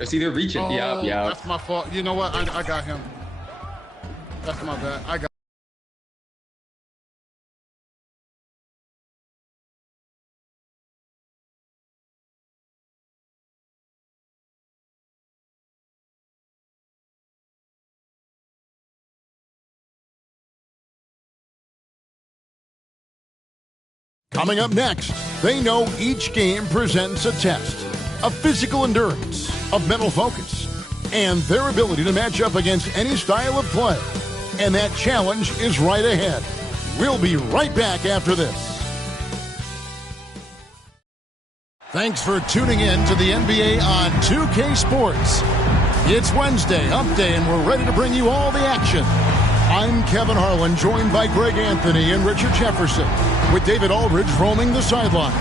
I see they're reaching. Oh, Yeah. that's my fault. You know what? I got him. That's my bad. I got. Coming up next, they know each game presents a test of physical endurance, of mental focus, and their ability to match up against any style of play. And that challenge is right ahead. We'll be right back after this. Thanks for tuning in to the NBA on 2K Sports. It's Wednesday, Hump Day, and we're ready to bring you all the action. I'm Kevin Harlan, joined by Greg Anthony and Richard Jefferson, with David Aldridge roaming the sideline.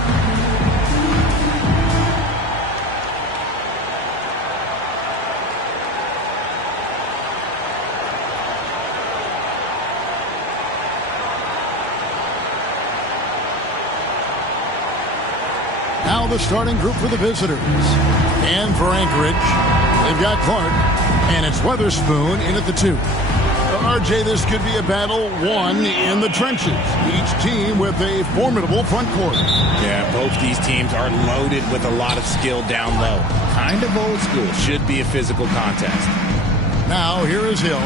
Now the starting group for the visitors. And for Anchorage, they've got Clark, and it's Weatherspoon in at the 2. RJ, this could be a battle won in the trenches. Each team with a formidable front court. Yeah, both these teams are loaded with a lot of skill down low. Kind of old school. Should be a physical contest. Now, here is Hill.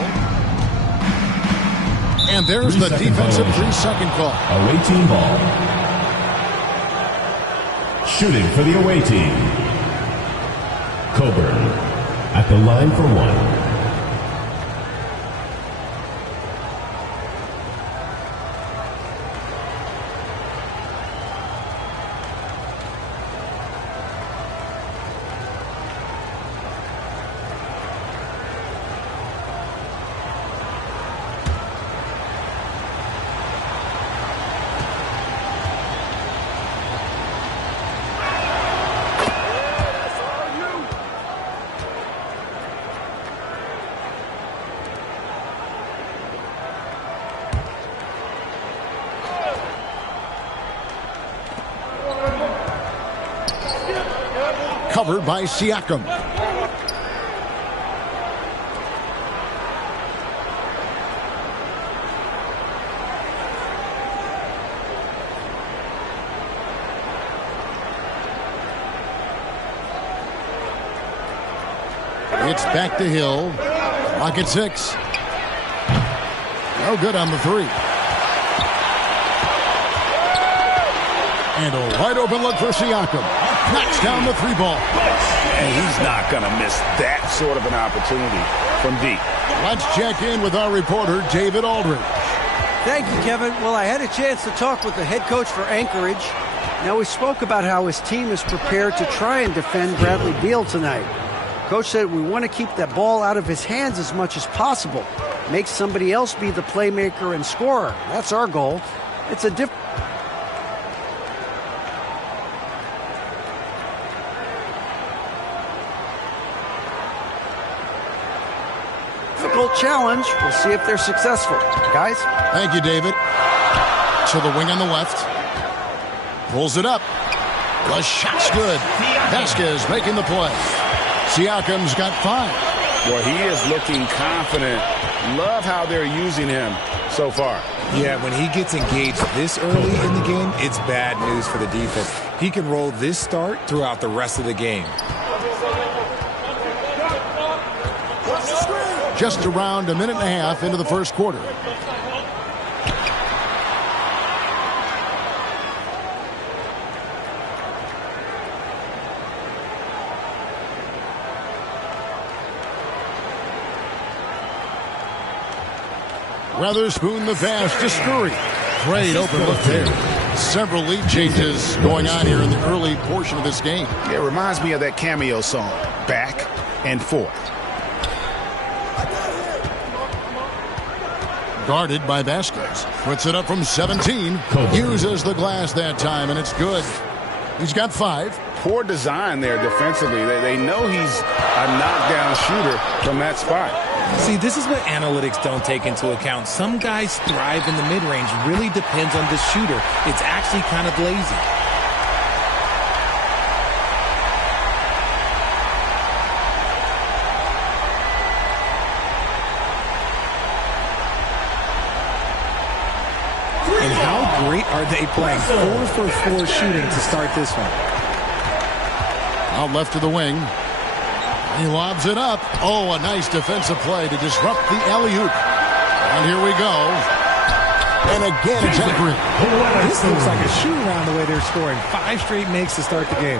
And there's the defensive 3-second call. Away team ball. Shooting for the away team. Coburn at the line for one. Covered by Siakam. It's back to Hill. Clock at 6. No good on the 3. And a wide open look for Siakam. Knocks down the 3-ball. And he's not going to miss that sort of an opportunity from deep. Let's check in with our reporter, David Aldridge. Thank you, Kevin. Well, I had a chance to talk with the head coach for Anchorage. Now, we spoke about how his team is prepared to try and defend Bradley Beal tonight. Coach said we want to keep that ball out of his hands as much as possible. Make somebody else be the playmaker and scorer. That's our goal. It's a different challenge. We'll see if they're successful. Guys? Thank you, David. To the wing on the left. Pulls it up. The shot's good. Vasquez making the play. Siakam's got 5. Well, he is looking confident. Love how they're using him so far. Yeah, when he gets engaged this early in the game, it's bad news for the defense. He can roll this start throughout the rest of the game. Just around a minute and a half into the first quarter. Weatherspoon the pass to Scurry. Great open look there. Several lead changes going on here in the early portion of this game. It reminds me of that Cameo song, Back and Forth. Guarded by Vasquez. Puts it up from 17. Uses the glass that time, and it's good. He's got 5. Poor design there defensively. They know he's a knockdown shooter from that spot. See, this is what analytics don't take into account. Some guys thrive in the mid-range. Really depends on the shooter. It's actually kind of lazy. great are they playing? 4 for 4 shooting to start this one. Out left to the wing. He lobs it up. Oh, a nice defensive play to disrupt the alley-oop. And here we go. And again, it's Anchorage. This looks like a shoot-around the way they're scoring. 5 straight makes to start the game.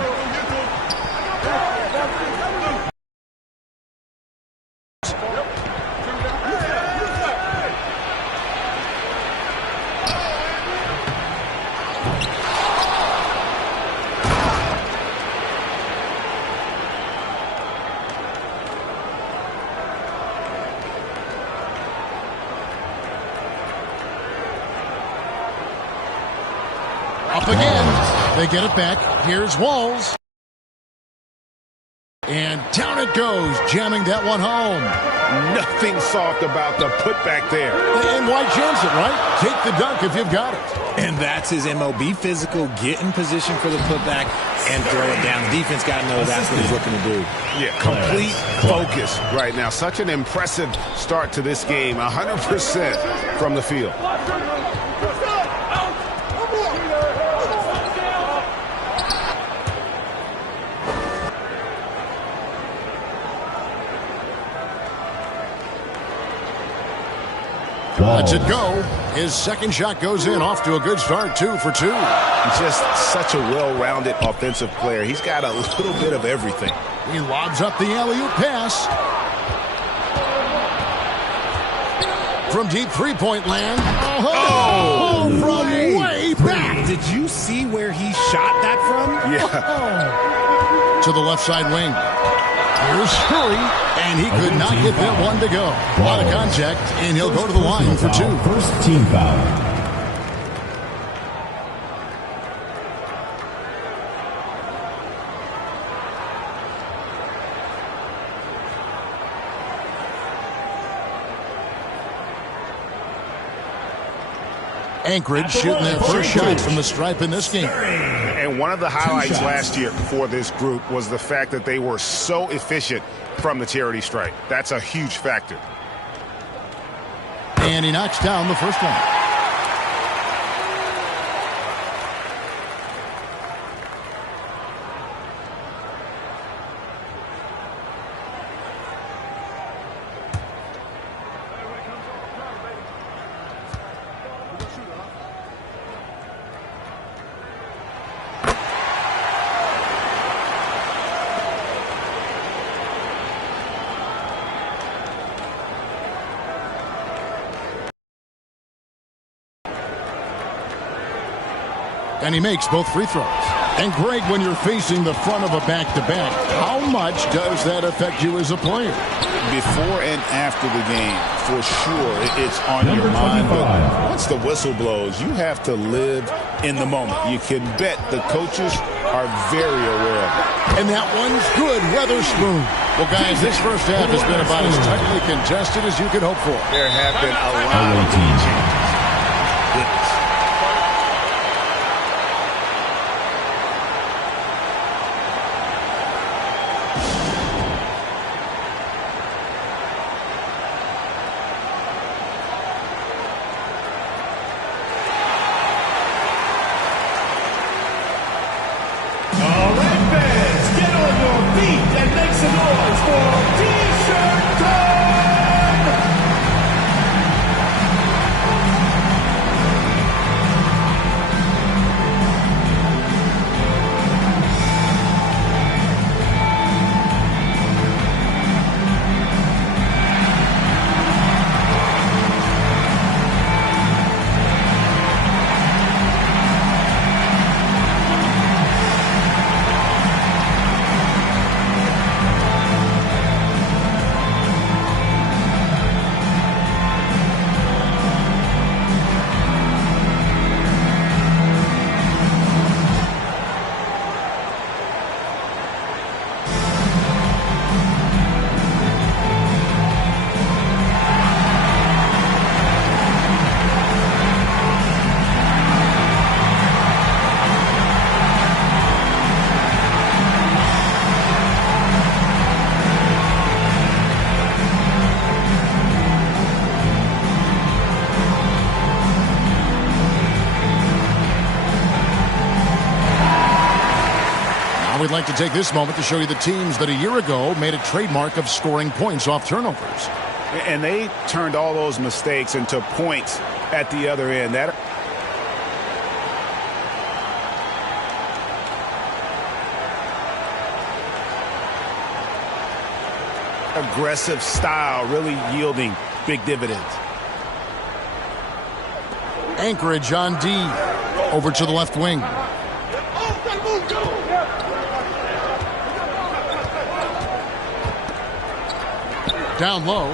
Up again. They get it back. Here's Walls. And down it goes, jamming that one home. Nothing soft about the putback there. And why chance it, right? Take the dunk if you've got it. And that's his MO. Be physical, get in position for the putback, and throw it down. The defense got to know that's what he's looking to do. Yeah, complete focus right now. Such an impressive start to this game. 100% from the field. Lets it go. His second shot goes in, off to a good start, 2 for 2. He's just such a well-rounded offensive player. He's got a little bit of everything. He lobs up the alley-oop pass. From deep three-point land. Oh, from way back. Did you see where he shot that from? Yeah. To the left side wing. Here's Curry, and he could not get that one to go. A lot of contact, and he'll go to the line for 2. First team foul. Anchorage shooting their first shot from the stripe in this game. And one of the highlights last year for this group was the fact that they were so efficient from the charity stripe. That's a huge factor. And he knocks down the first one. And he makes both free throws. And Greg, when you're facing the front of a back-to-back, how much does that affect you as a player? Before and after the game, for sure, it's on your mind. But once the whistle blows, you have to live in the moment. You can bet the coaches are very aware of it. And that one's good, Weatherspoon. Well, guys, this first half has been about as tightly contested as you could hope for. There have been a lot of changes. Goodness. like to take this moment to show you the teams that a year ago made a trademark of scoring points off turnovers. And they turned all those mistakes into points at the other end. That aggressive style really yielding big dividends. Anchorage on D. Over to the left wing. Down low.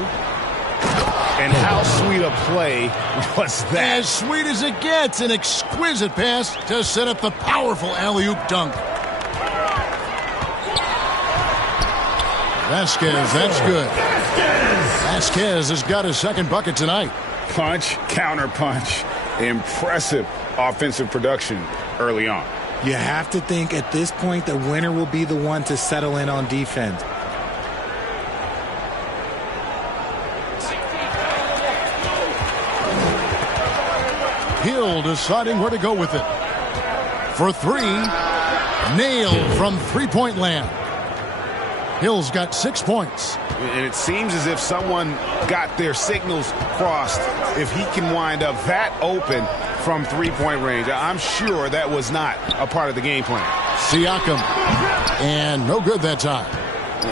And how sweet a play was that? As sweet as it gets. An exquisite pass to set up the powerful alley-oop dunk. Vasquez, that's good. Vasquez has got his second bucket tonight. Punch, counter punch. Impressive offensive production early on. You have to think at this point the winner will be the one to settle in on defense. Hill deciding where to go with it. For three. Nailed from three-point land. Hill's got 6 points. And it seems as if someone got their signals crossed if he can wind up that open from three-point range. I'm sure that was not a part of the game plan. Siakam. And no good that time.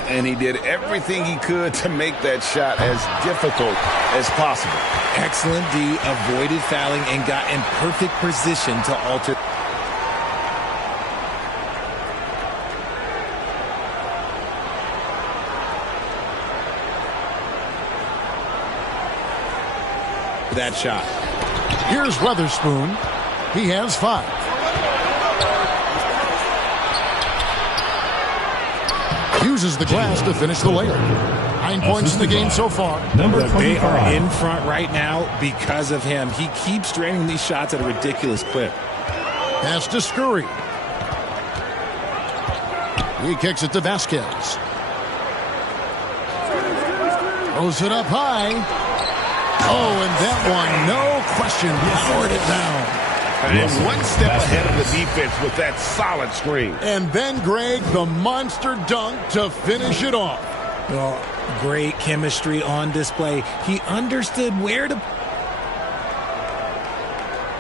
And he did everything he could to make that shot as difficult as possible. Excellent D, avoided fouling and got in perfect position to alter. That shot. Here's Weatherspoon. He has 5. Uses the glass to finish the layup. 9 points in the game so far. Number 25. They are in front right now because of him. He keeps draining these shots at a ridiculous clip. Pass to Scurry. He kicks it to Vasquez. Throws it up high. Oh, and that one, no question, powered it down. And one step ahead of the defense with that solid screen. And then, Greg, the monster dunk to finish it off. Well, great chemistry on display. He understood where to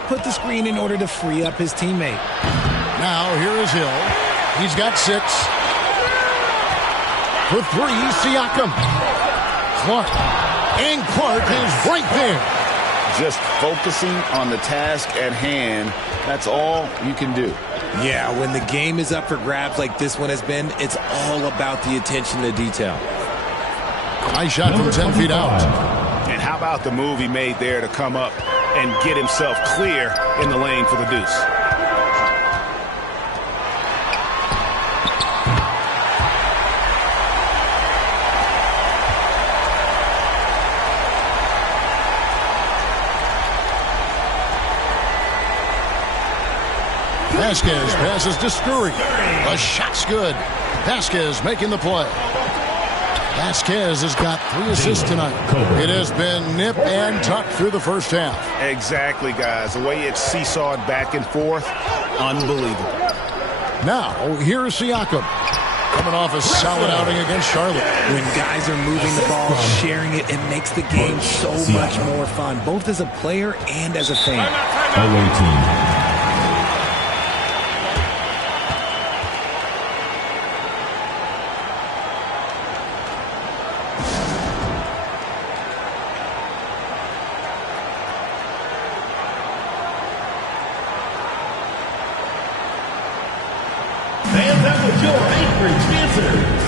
put the screen in order to free up his teammate. Now, here is Hill. He's got 6. For 3, Siakam. Clark. And Clark is right there. Just focusing on the task at hand, that's all you can do. Yeah, when the game is up for grabs like this one has been, it's all about the attention to detail. Nice shot from 10 feet out. And how about the move he made there to come up and get himself clear in the lane for the deuce? Vasquez passes to Scurry. The shot's good. Vasquez making the play. Vasquez has got 3 assists tonight. It has been nip and tuck through the first half. Exactly, guys. The way it's seesawed back and forth, unbelievable. Now, here's Siakam. Coming off a solid outing against Charlotte. When guys are moving the ball, sharing it, it makes the game so much more fun, both as a player and as a fan. Away team. And that was your Anchorage Dancers.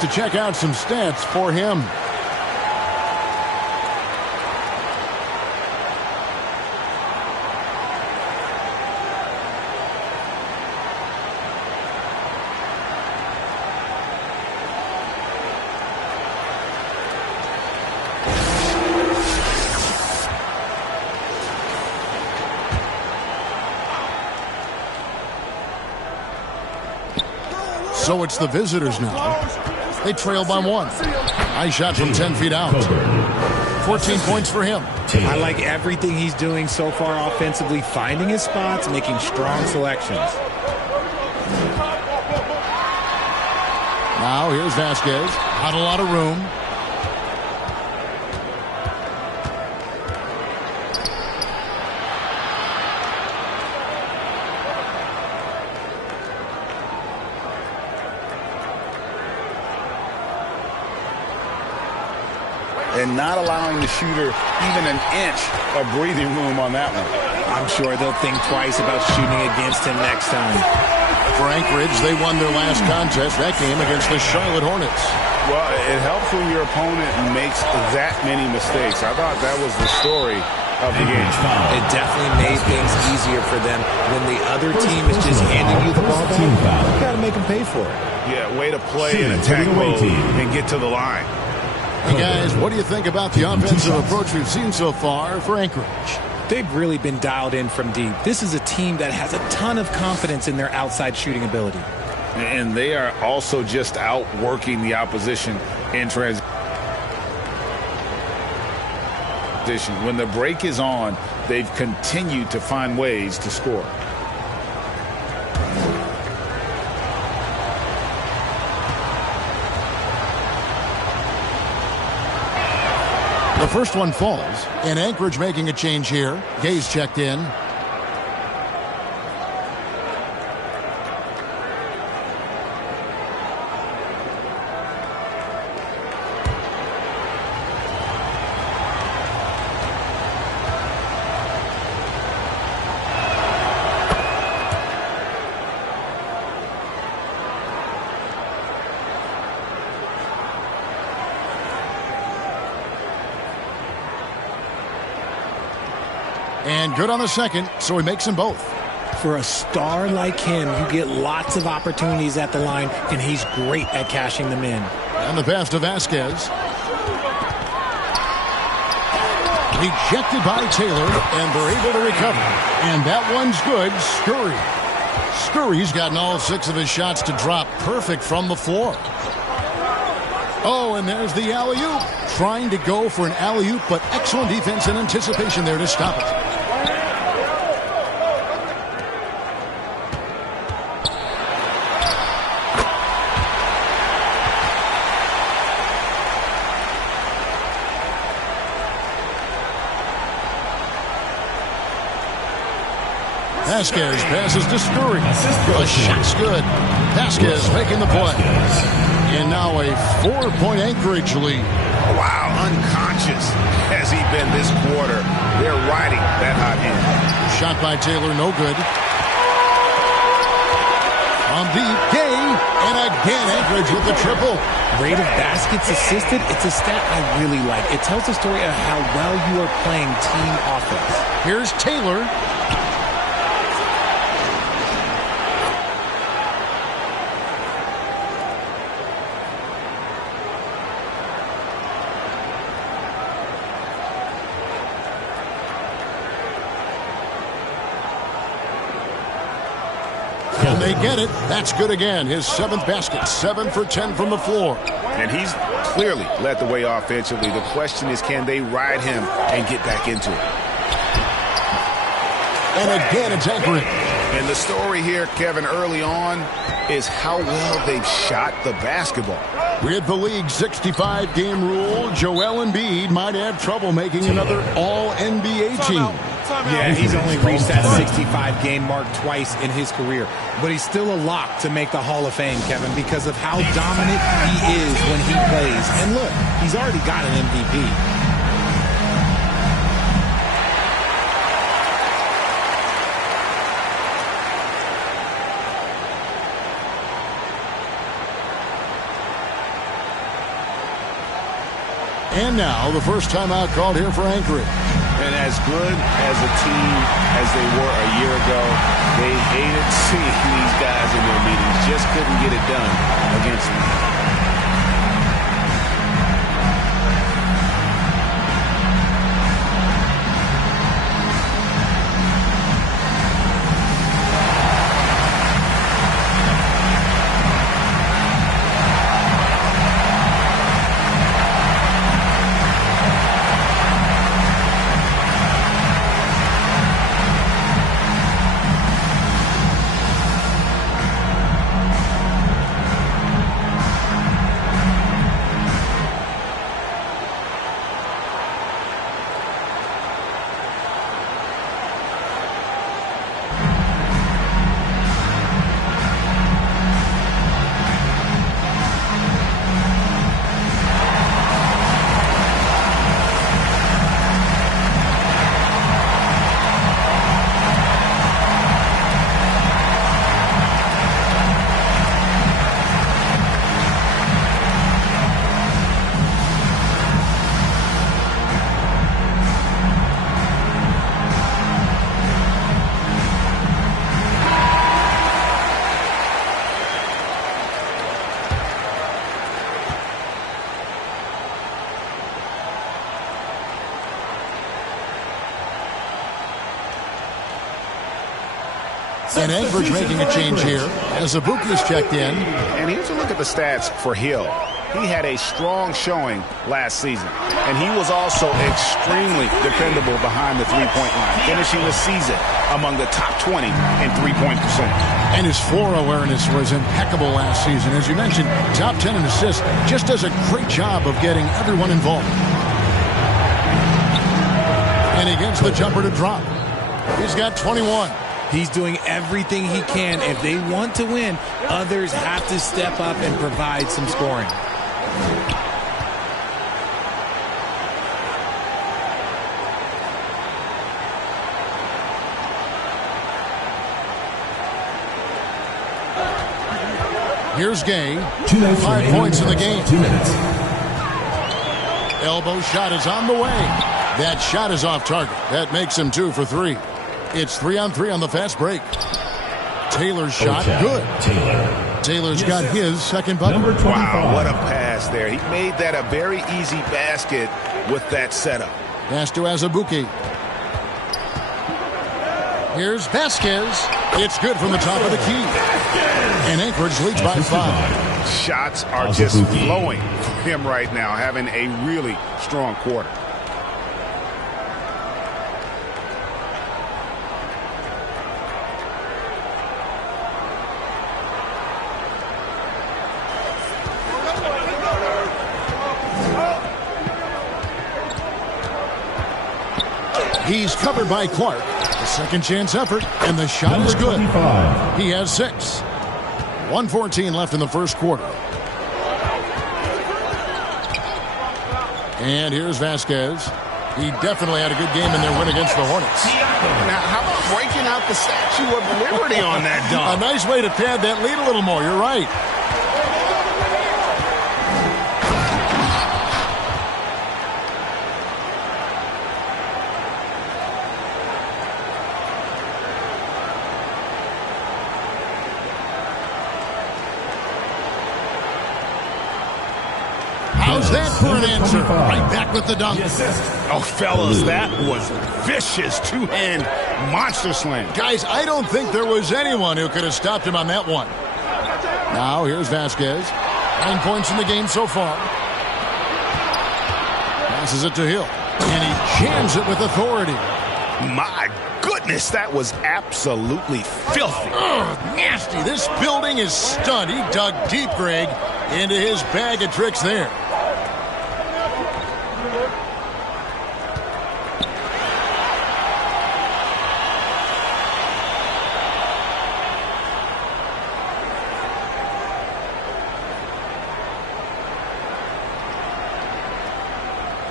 to check out some stats for him. So it's the visitors now. They trail by 1. Nice shot from 10 feet out. 14 points for him. I like everything he's doing so far offensively, finding his spots, making strong selections. Now here's Vasquez. Not a lot of room. And not allowing the shooter even an inch of breathing room on that one. I'm sure they'll think twice about shooting against him next time. For Anchorage, they won their last contest, that game against the Charlotte Hornets. Well, it helps when your opponent makes that many mistakes. I thought that was the story of the game. It definitely made things easier for them when the other team is just handing you the ball back. You got to make them pay for it. Yeah, way to play in attack mode and get to the line. Hey guys, what do you think about the offensive approach we've seen so far for Anchorage? They've really been dialed in from deep. This is a team that has a ton of confidence in their outside shooting ability. And they are also just outworking the opposition in transition. When the break is on, they've continued to find ways to score. The first one falls, and Anchorage making a change here. Gay's checked in. And good on the second, so he makes them both. For a star like him, you get lots of opportunities at the line, and he's great at cashing them in. And the pass to Vasquez. Rejected by Taylor, and they're able to recover. And that one's good. Scurry's gotten all 6 of his shots to drop perfect from the floor. Oh, and there's the alley-oop. Trying to go for an alley-oop, but excellent defense and anticipation there to stop it. Vasquez passes to Scurry. The shot's good. Vasquez making the play. And now a 4-point Anchorage lead. Wow, unconscious has he been this quarter. They're riding that hot hand. Shot by Taylor, no good. On deep, Gay, and again Anchorage with the triple. Rate of baskets assisted, it's a stat I really like. It tells the story of how well you are playing team offense. Here's Taylor. And they get it. That's good again. His 7th basket. 7 for 10 from the floor. And he's clearly led the way offensively. The question is, can they ride him and get back into it? And again, it's Anchorage. And the story here, Kevin, early on is how well they've shot the basketball. With the league's 65-game rule, Joel Embiid might have trouble making another All-NBA team. Yeah, he's only reached that 65-game mark twice in his career. But he's still a lock to make the Hall of Fame, Kevin, because of how dominant he is when he plays. And look, he's already got an MVP. And now the first timeout called here for Anchorage. And as good as a team as they were a year ago, they hated seeing these guys in their meetings. Just couldn't get it done against them. And Anchorage making a change here as Azubuike's checked in. And here's a look at the stats for Hill. He had a strong showing last season. And he was also extremely dependable behind the three-point line, finishing the season among the top 20 in three-point percentage. And his floor awareness was impeccable last season. As you mentioned, top 10 in assists. Just does a great job of getting everyone involved. And he gets the jumper to drop. He's got 21. He's doing everything he can. If they want to win, others have to step up and provide some scoring. Here's Gay. 5 points in the game. 2 minutes. Elbow shot is on the way. That shot is off target. That makes him 2 for 3. It's 3-on-3 on the fast break. Taylor's shot, good. Taylor's got his second bucket. Wow, what a pass there. He made that a very easy basket with that setup. Pass to Azubuike. Here's Vasquez. It's good from the top of the key. And Anchorage leads by 5. Shots are just flowing for him right now, having a really strong quarter. He's covered by Clark. A second chance effort, and the shot is good. 25. He has 6. 1:14 left in the first quarter. And here's Vasquez. He definitely had a good game in their win against the Hornets. Now, how about breaking out the Statue of Liberty on that dunk? A nice way to pad that lead a little more. You're right. How's that for an answer? Right back with the dunk. Oh, fellas, that was vicious two-hand monster slam. Guys, I don't think there was anyone who could have stopped him on that one. Now, here's Vasquez. 9 points in the game so far. Passes it to Hill. And he jams it with authority. My goodness, that was absolutely filthy. Ugh, nasty. This building is stunned. He dug deep, Greg, into his bag of tricks there.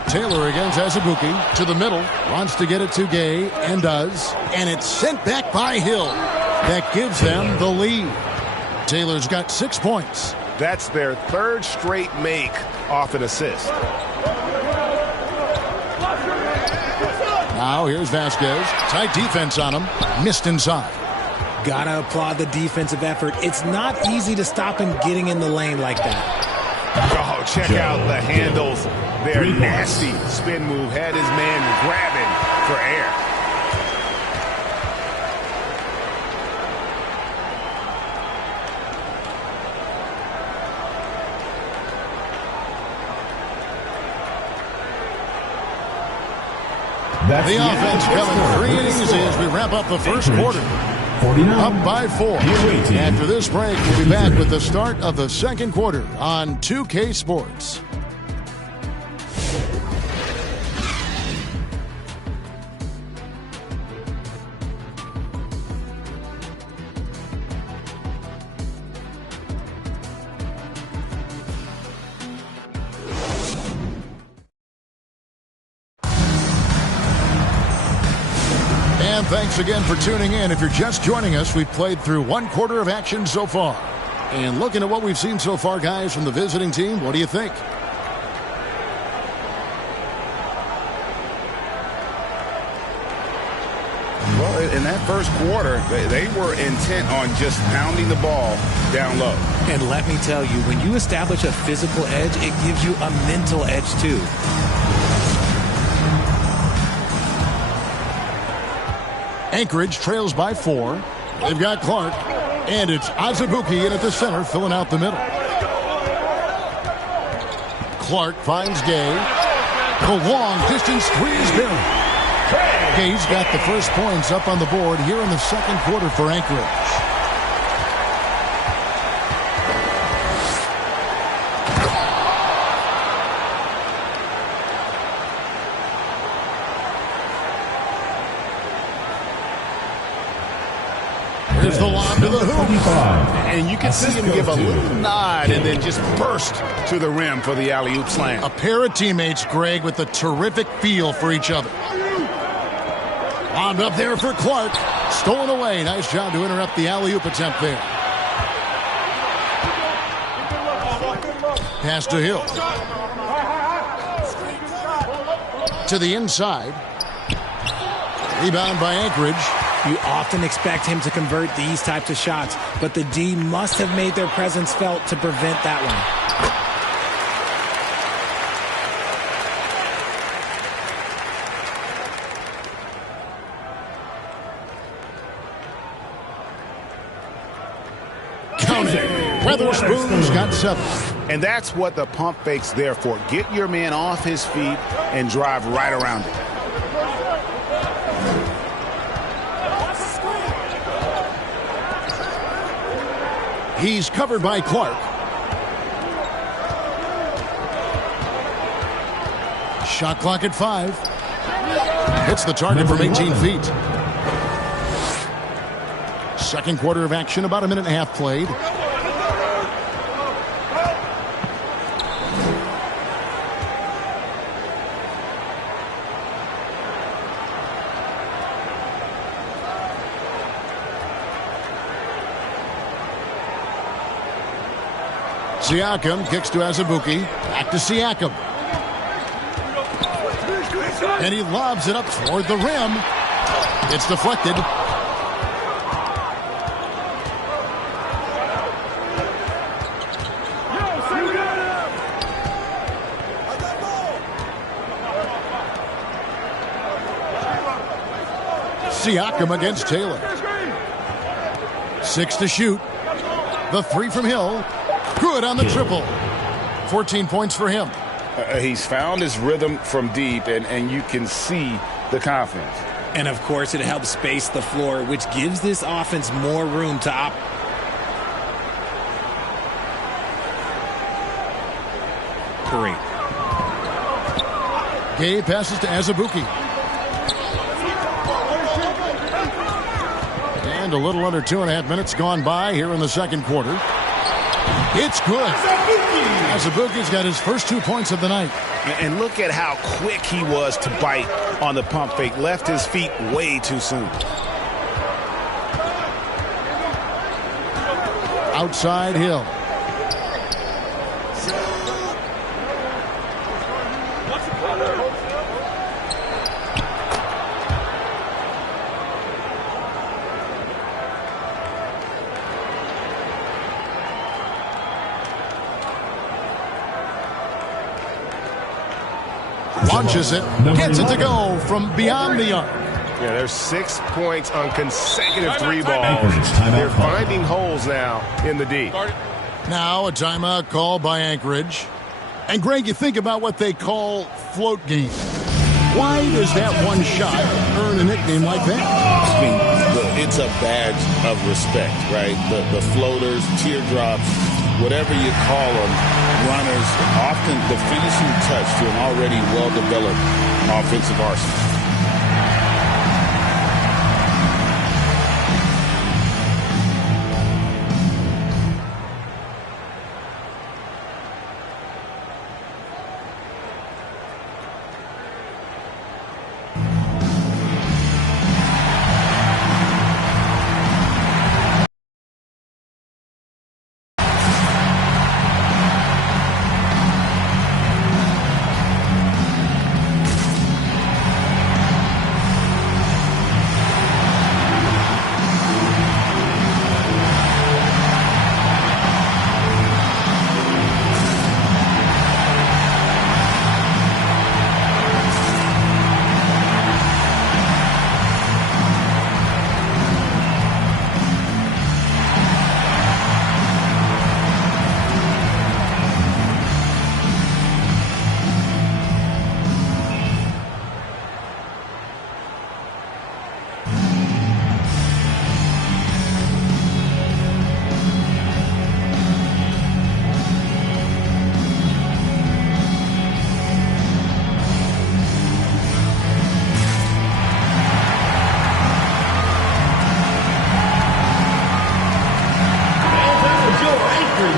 Taylor against Azubuike to the middle. Wants to get it to Gay and does. And it's sent back by Hill. That gives them the lead. Taylor's got 6 points. That's their third straight make off an assist. Now here's Vasquez. Tight defense on him. Missed inside. Gotta applaud the defensive effort. It's not easy to stop him getting in the lane like that. Oh, check out the handles. They're nasty. Spin move had his man grabbing for air. The offense coming 3 innings as we wrap up the first quarter. Up by 4. After this break, we'll be back with the start of the second quarter on 2K Sports. And thanks again for tuning in. If you're just joining us, we've played through 1 quarter of action so far. And looking at what we've seen so far, guys, from the visiting team, what do you think? Well, in that first quarter, they were intent on just pounding the ball down low. And let me tell you, when you establish a physical edge, it gives you a mental edge too. Anchorage trails by 4. They've got Clark, and it's Azubuike in at the center, filling out the middle. Clark finds Gay. The long-distance three is Barry. Gay's got the first points up on the board here in the second quarter for Anchorage. Here's the lob to the hoop. And you can see him give a little nod and then just burst to the rim for the alley-oop slam. A pair of teammates, Greg, with a terrific feel for each other. Lobbed up there for Clark. Stolen away. Nice job to interrupt the alley-oop attempt there. Pass to Hill. To the inside. Rebound by Anchorage. You often expect him to convert these types of shots, but the D must have made their presence felt to prevent that one. Counting. Weatherspoon's got 7. And that's what the pump fake's there for. Get your man off his feet and drive right around it. He's covered by Clark. Shot clock at 5. Hits the target from 18 feet. Second quarter of action, about a minute and a half played. Siakam kicks to Azubuike. Back to Siakam. And he lobs it up toward the rim. It's deflected. Siakam against Taylor. 6 to shoot. The 3 from Hill. Good on the triple. 14 points for him. He's found his rhythm from deep, and you can see the confidence. And, of course, it helps space the floor, which gives this offense more room to operate. Gay passes to Azubuike. And a little under 2.5 minutes gone by here in the second quarter. It's good. Azubuike's got his first 2 points of the night. And look at how quick he was to bite on the pump fake. Left his feet way too soon. Outside Hill. Launches it, gets it to go from beyond the arc. Yeah, there's 6 points on consecutive three balls. They're finding holes now in the D. Now a timeout call by Anchorage. And Greg, you think about what they call float games. Why does that one shot earn a nickname like that? I mean, it's a badge of respect, right? The floaters, teardrops, whatever you call them, runners, often the finishing touch to an already well-developed offensive arsenal.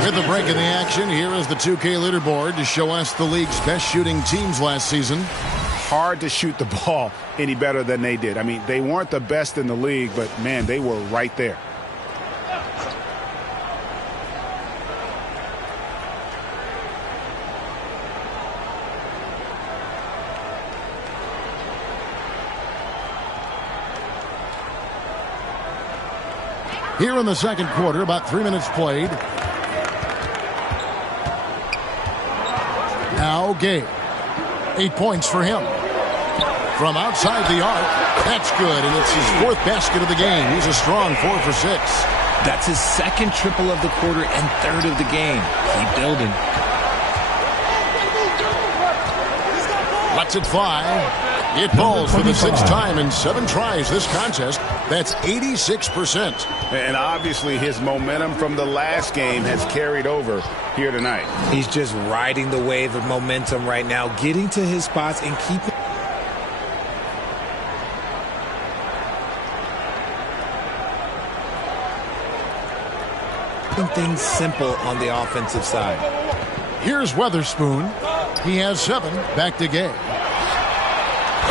With the break in the action, here is the 2K leaderboard to show us the league's best shooting teams last season. Hard to shoot the ball any better than they did. I mean, they weren't the best in the league, but, man, they were right there. Here in the second quarter, about 3 minutes played. Now Gabe. 8 points for him. From outside the arc, that's good, and it's his fourth basket of the game. He's a strong 4 for 6. That's his second triple of the quarter and third of the game. Keep building. Lets it fly. It falls for the 6th time in 7 tries this contest. That's 86%. And obviously his momentum from the last game has carried over here tonight. He's just riding the wave of momentum right now, getting to his spots and keeping things simple on the offensive side. Here's Weatherspoon. He has 7. Back to Gay.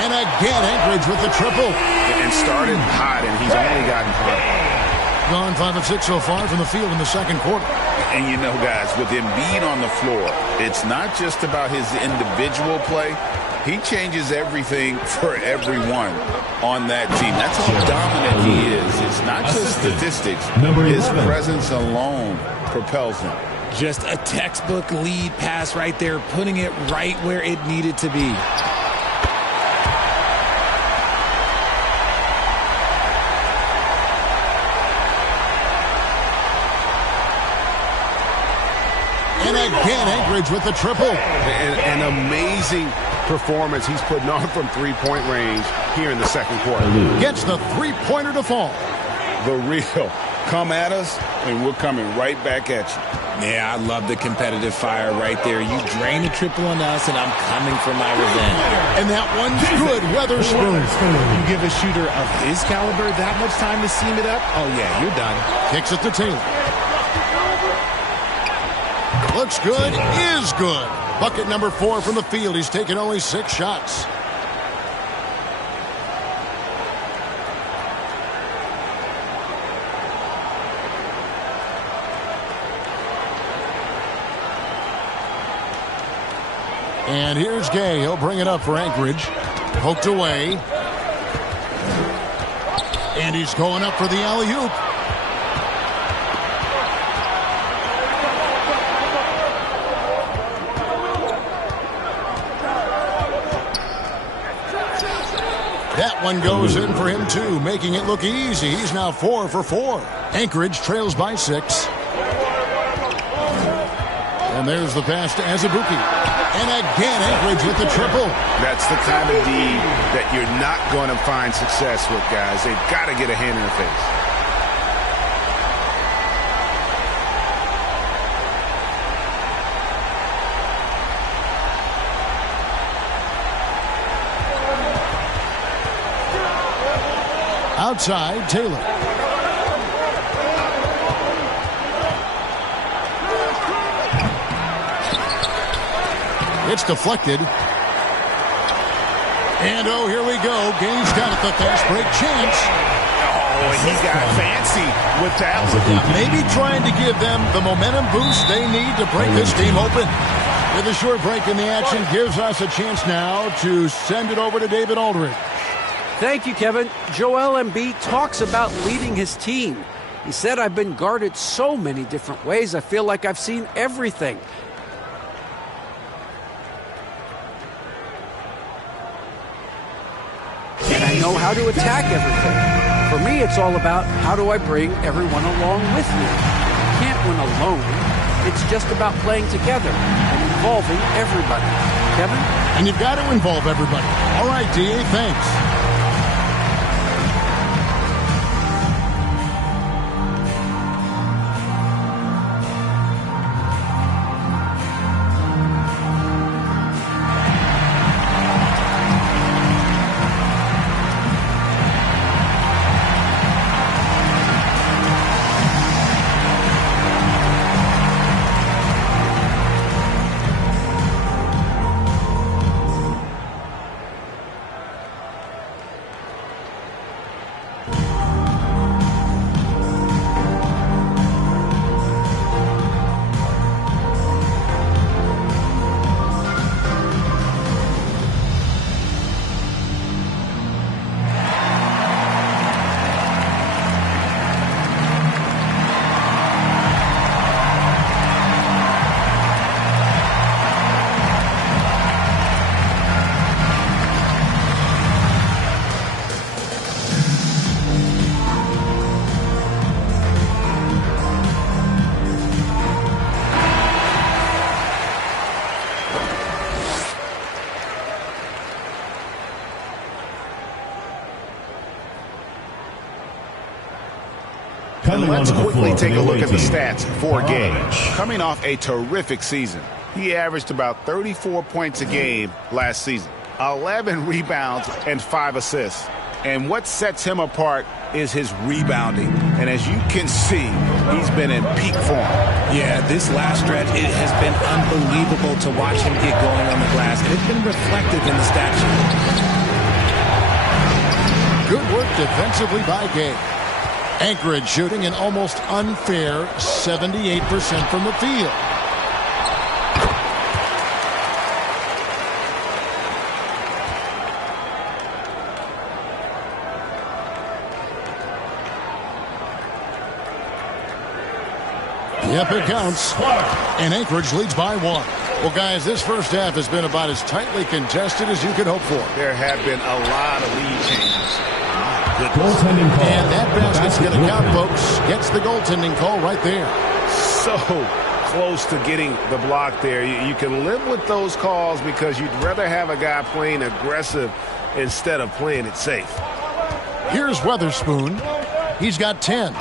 And again, Anchorage with the triple. And started hot, and he's only gotten hotter. Gone 5 of 6 so far from the field in the second quarter. And you know, guys, with Embiid on the floor, it's not just about his individual play. He changes everything for everyone on that team. That's how dominant he is. It's not just statistics. His presence alone propels him. Just a textbook lead pass right there, putting it right where it needed to be. And again, Anchorage with the triple. An amazing performance he's putting on from three-point range here in the second quarter. Gets the three-pointer to fall. The real. Come at us, and we're coming right back at you. Yeah, I love the competitive fire right there. You drain a triple on us, and I'm coming for my revenge. And that one's good, Weatherspoon. You give a shooter of his caliber that much time to seam it up? Oh, yeah, you're done. Kicks it to Taylor. Looks good, is good. Bucket number 4 from the field. He's taken only 6 shots. And here's Gay. He'll bring it up for Anchorage. Poked away. And he's going up for the alley-oop. That one goes in for him, too, making it look easy. He's now 4 for 4. Anchorage trails by 6. And there's the pass to Azubuike. And again, Anchorage with the triple. That's the kind of D that you're not going to find success with, guys. They've got to get a hand in the face. Outside, Taylor. It's deflected. And oh, here we go. Gay's got it, the fast break chance. Oh, he got fancy with that one. Maybe trying to give them the momentum boost they need to break this game open. With a short break in the action, gives us a chance now to send it over to David Aldridge. Thank you, Kevin. Joel Embiid talks about leading his team. He said, I've been guarded so many different ways. I feel like I've seen everything. And I know how to attack everything. For me, it's all about how do I bring everyone along with me. You can't win alone. It's just about playing together and involving everybody. Kevin? And you've got to involve everybody. All right, D.A., thanks. And let's quickly take a look at the stats for Gay. Coming off a terrific season, he averaged about 34 points a game last season, 11 rebounds and 5 assists. And what sets him apart is his rebounding. And as you can see, he's been in peak form. Yeah, this last stretch, it has been unbelievable to watch him get going on the glass. And it's been reflective in the stat sheet. Good work defensively by Gay. Anchorage shooting an almost unfair 78% from the field. Yep, it counts. And Anchorage leads by 1. Well, guys, this first half has been about as tightly contested as you could hope for. There have been a lot of lead changes. And that basket's going to count, folks. Gets the goaltending call right there. So close to getting the block there. You can live with those calls because you'd rather have a guy playing aggressive instead of playing it safe. Here's Weatherspoon. He's got 10.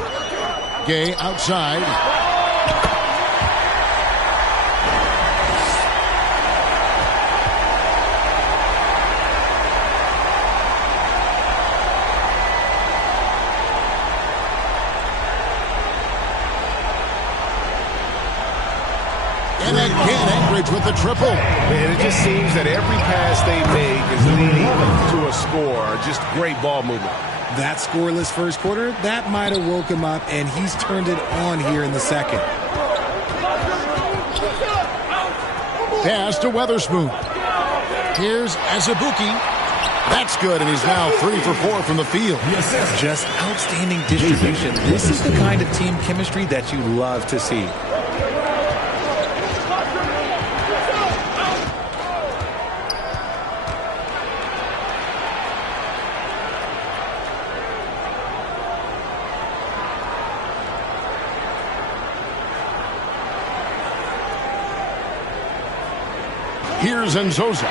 Gay outside. And again, Anchorage with the triple. And it just seems that every pass they make is leading to a score. Just great ball movement. That scoreless first quarter, that might have woke him up, and he's turned it on here in the second. Pass to Weatherspoon. Here's Azubuike. That's good, and he's now 3 for 4 from the field. Just outstanding distribution. This is the kind of team chemistry that you love to see. Here's Nzosa.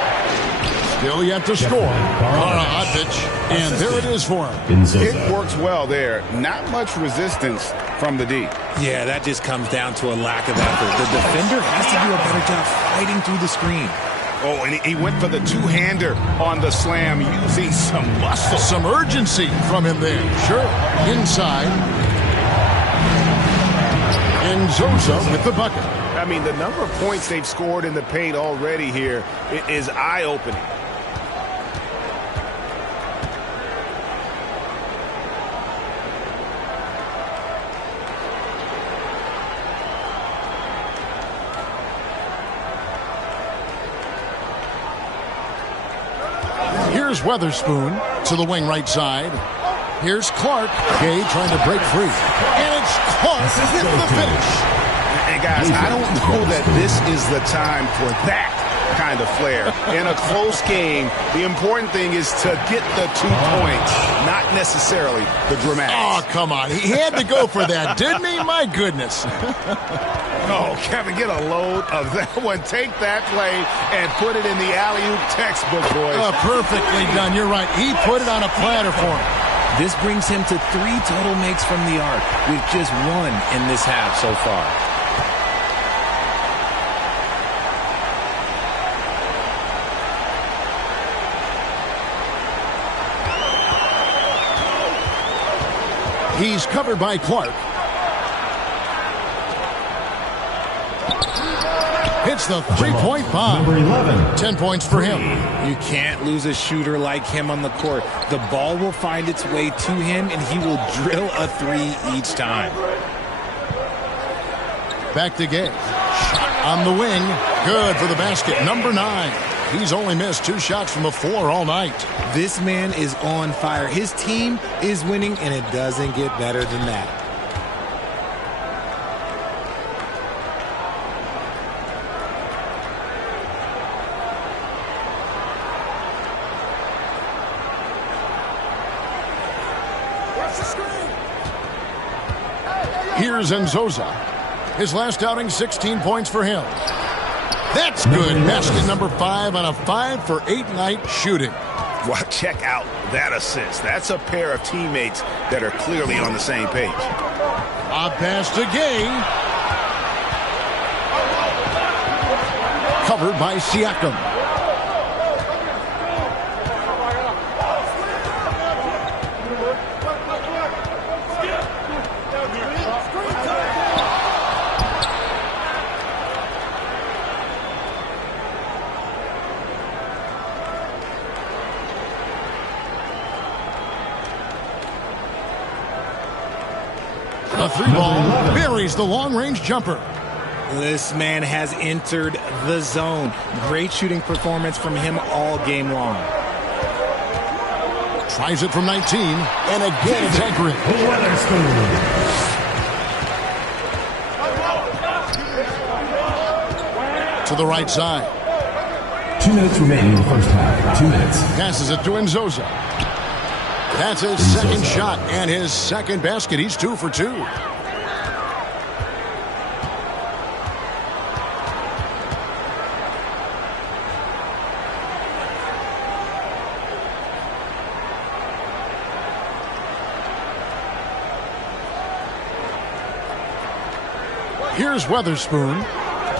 Still yet to score. Hot pitch. And there it is for him. It works well there. Not much resistance from the D. Yeah, that just comes down to a lack of effort. The defender has to do a better job fighting through the screen. Oh, and he went for the two-hander on the slam using some muscle. Some urgency from him there. Sure. Inside. Nzosa with the bucket. I mean, the number of points they've scored in the paint already here is eye-opening. Here's Weatherspoon to the wing right side. Here's Clark. Gay trying to break free. And it's Clark with the finish. And guys, I don't know that this is the time for that kind of flair. In a close game, the important thing is to get the 2 points, not necessarily the dramatics. Oh, come on. He had to go for that, didn't he? My goodness. Oh, Kevin, get a load of that one. Take that play and put it in the alley-oop textbook, boys. Perfectly done. You're right. He put it on a platter for him. This brings him to 3 total makes from the arc, with just 1 in this half so far. He's covered by Clark. Hits the three-point bomb. Number 11. 10 points for him. You can't lose a shooter like him on the court. The ball will find its way to him, and he will drill a 3 each time. Back to Gay. Shot on the wing. Good for the basket. Number 9. He's only missed 2 shots from the floor all night. This man is on fire. His team is winning, and it doesn't get better than that. Here's Nzosa. His last outing, 16 points for him. That's good. Basket number 5 on a 5 for 8 night shooting. Well, check out that assist. That's a pair of teammates that are clearly on the same page. A pass to Gay. Covered by Siakam. The 3-ball buries the long-range jumper. This man has entered the zone. Great shooting performance from him all game long. Tries it from 19, and again it's anchoring. To the right side. 2 minutes remaining in the first half. 2 minutes. Passes it to Nzosa. That's his second shot and his second basket. He's 2 for 2. Here's Weatherspoon.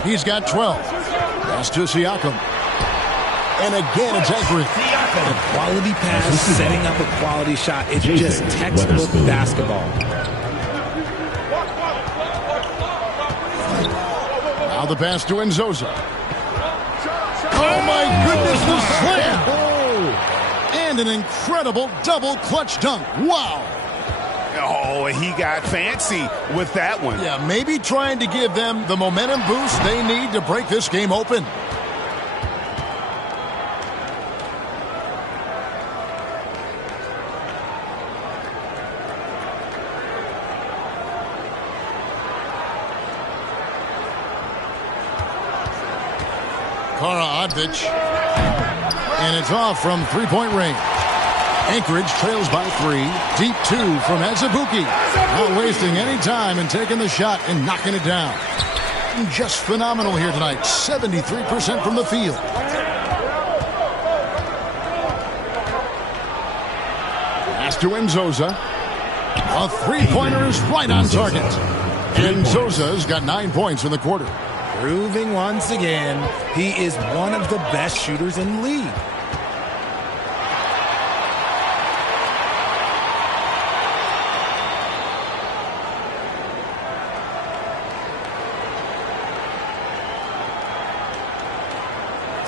He's got 12. Pass to Siakam. And again, it's anchoring. A quality pass, setting up a quality shot. It's just textbook basketball. Now the pass to Nzosa. Oh, my goodness, the slam! And an incredible double clutch dunk. Wow! Oh, he got fancy with that one. Yeah, maybe trying to give them the momentum boost they need to break this game open. Kara Odvich. And it's off from three-point range. Anchorage trails by 3. Deep 2 from Azubuike. Not wasting any time and taking the shot and knocking it down. Just phenomenal here tonight. 73% from the field. Pass to Nzosa. A three-pointer is right on target. And Nzosa's got 9 points in the quarter. Proving once again, he is one of the best shooters in the league.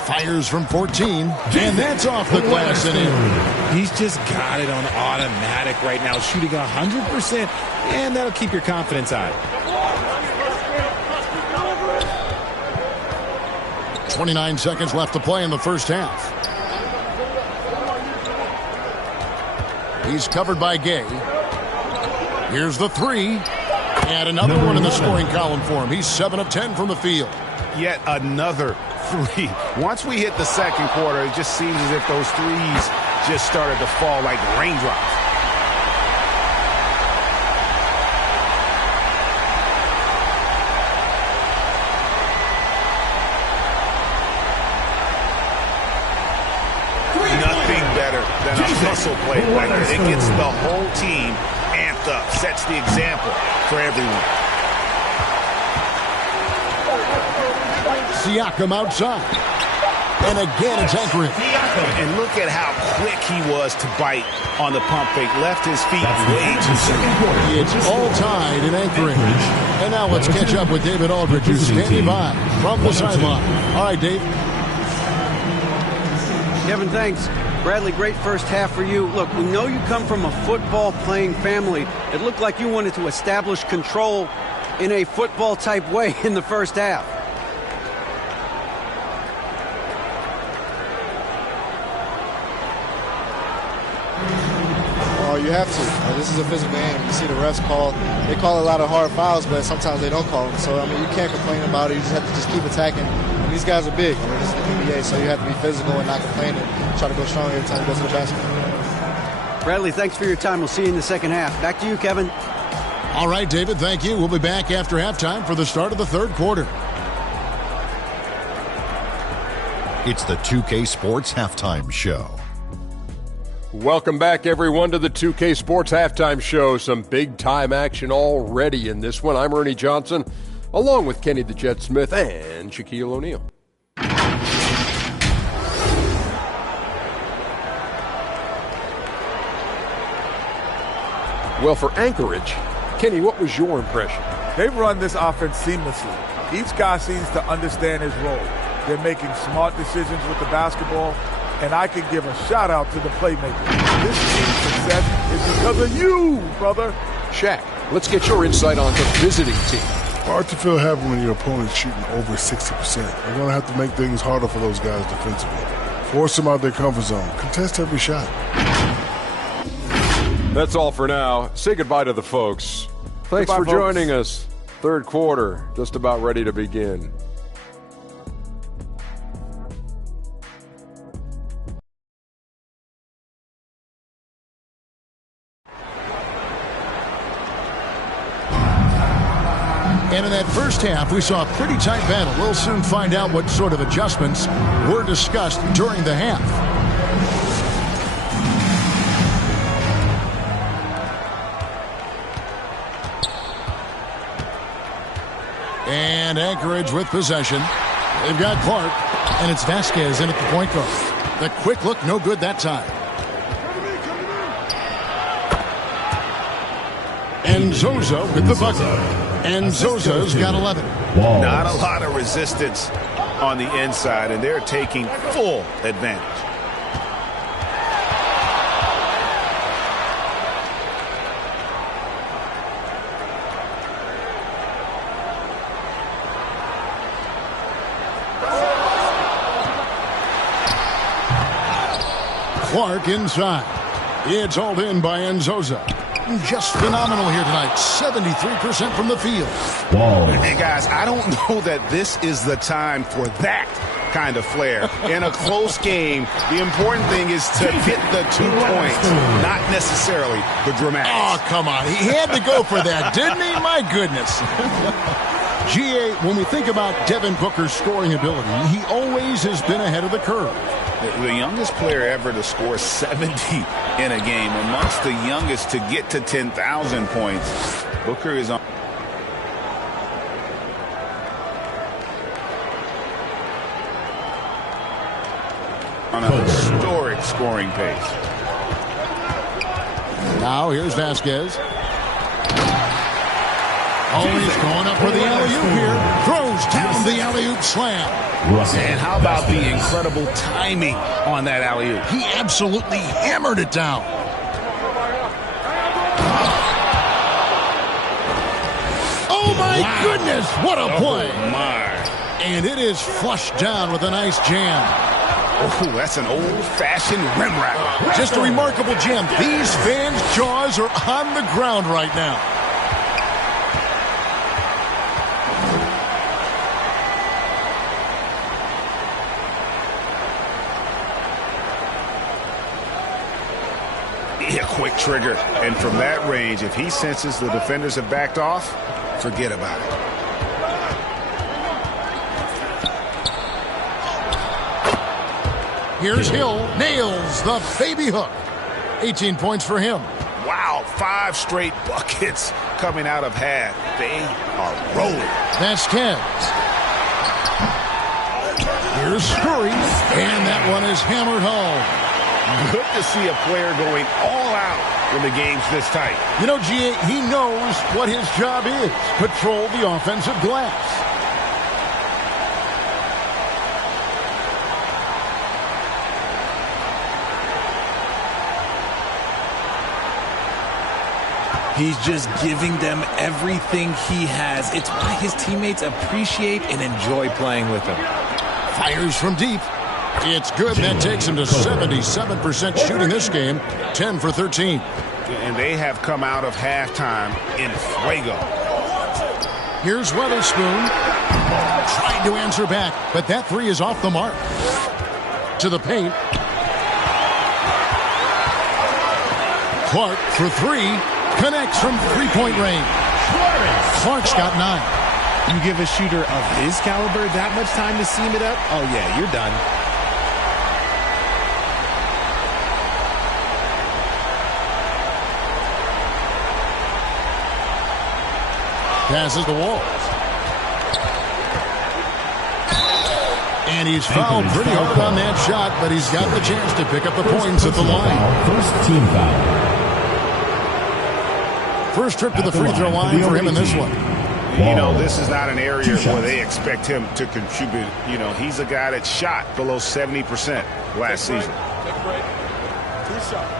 Fires from 14, and that's off the glass and in. He's just got it on automatic right now, shooting 100%, and that'll keep your confidence high. 29 seconds left to play in the first half. He's covered by Gay. Here's the 3, and another one in the scoring column for him. He's 7 of 10 from the field. Yet another 3. Once we hit the second quarter, it just seems as if those threes just started to fall like raindrops. Nothing better than a hustle play like that. It gets the whole team amped up, sets the example for everyone. Siakam outside. And again, it's Anchorage. And look at how quick he was to bite on the pump fake. Left his feet way too soon. It's all tied in Anchorage. And now let's catch up with David Aldridge, who's standing by from the sideline. All right, Dave. Kevin, thanks. Bradley, great first half for you. Look, we know you come from a football-playing family. It looked like you wanted to establish control in a football-type way in the first half. You have to. This is a physical game. You see the refs they call a lot of hard fouls, but sometimes they don't call them. So, I mean, you can't complain about it. You just have to keep attacking. And these guys are big. I mean, this is the NBA, so you have to be physical and not complain and try to go strong every time you go to the basket. Bradley, thanks for your time. We'll see you in the second half. Back to you, Kevin. All right, David, thank you. We'll be back after halftime for the start of the third quarter. It's the 2K Sports Halftime Show. Welcome back, everyone, to the 2K Sports Halftime Show. Some big-time action already in this one. I'm Ernie Johnson, along with Kenny the Jet Smith and Shaquille O'Neal. Well, for Anchorage, Kenny, what was your impression? They've run this offense seamlessly. Each guy seems to understand his role. They're making smart decisions with the basketball. And I can give a shout-out to the playmakers. This team's success is because of you, brother. Shaq, let's get your insight on the visiting team. Hard to feel happy when your opponent's shooting over 60%. You're going to have to make things harder for those guys defensively. Force them out their comfort zone. Contest every shot. That's all for now. Say goodbye to the folks. Thanks for joining us. Third quarter, just about ready to begin. And in that first half, we saw a pretty tight battle. We'll soon find out what sort of adjustments were discussed during the half. And Anchorage with possession. They've got Clark, and it's Vasquez in at the point guard. The quick look, no good that time. And Nzosa with the bucket. And Nzosa's got 11. Not a lot of resistance on the inside, and they're taking full advantage. Clark inside. It's hauled in by Nzosa. Just phenomenal here tonight. 73% from the field. Hey, guys, I don't know that this is the time for that kind of flair. In a close game, the important thing is to get the 2 points, not necessarily the dramatics. Oh, come on. He had to go for that, didn't he? My goodness. G.A., when we think about Devin Booker's scoring ability, he always has been ahead of the curve. The youngest player ever to score 70 in a game, amongst the youngest to get to 10,000 points. Booker is on a historic scoring pace. Now here's Vasquez. Oh, he's going up for the alley-oop here. Throws down the alley-oop slam. And how about the incredible timing on that alley-oop? He absolutely hammered it down. Oh, my goodness. What a play. Oh, my. And it is flushed down with a nice jam. Oh, that's an old-fashioned rim wrap. Just a remarkable jam. These fans' jaws are on the ground right now. A quick trigger. And from that range, if he senses the defenders have backed off, forget about it. Here's Hill. Nails the baby hook. 18 points for him. Wow, 5 straight buckets coming out of half. They are rolling. Vasquez. Here's Scurry. And that one is hammered home. Good to see a player going all out when the game's this tight. You know, G.A., he knows what his job is. Patrol the offensive glass. He's just giving them everything he has. It's why his teammates appreciate and enjoy playing with him. Fires from deep. It's good. That takes him to 77% shooting this game. 10 for 13. And they have come out of halftime in fuego. Here's Weatherspoon. Trying to answer back, but that three is off the mark. To the paint. Clark for three. Connects from three-point range. Clark's got 9. You give a shooter of his caliber that much time to seam it up? Oh, yeah, you're done. Passes the wall. And he's fouled pretty hard on that shot, but he's got the chance to pick up the points at the line. First team foul. First trip to the free throw line for him in this one. You know, this is not an area where they expect him to contribute. You know, he's a guy that shot below 70% last season. Take a break. 2 shots.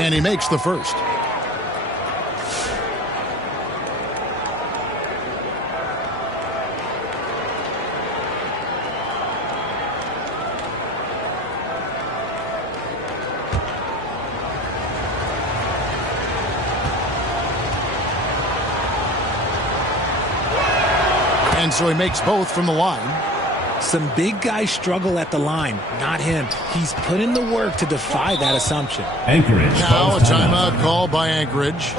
And he makes the first. And so he makes both from the line. Some big guys struggle at the line, not him. He's put in the work to defy that assumption. Anchorage. Now a timeout called by Anchorage.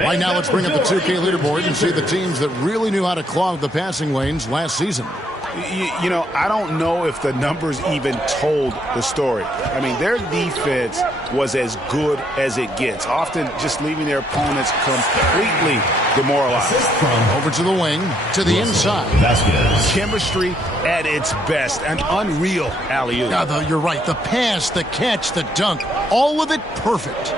Right now, let's bring up the 2K leaderboard and see the teams that really knew how to clog the passing lanes last season. You know, I don't know if the numbers even told the story. I mean, their defense was as good as it gets, often just leaving their opponents completely demoralized. Over to the wing, to the inside. Chemistry at its best, an unreal alley-oop. Yeah, you're right. The pass, the catch, the dunk, all of it perfect.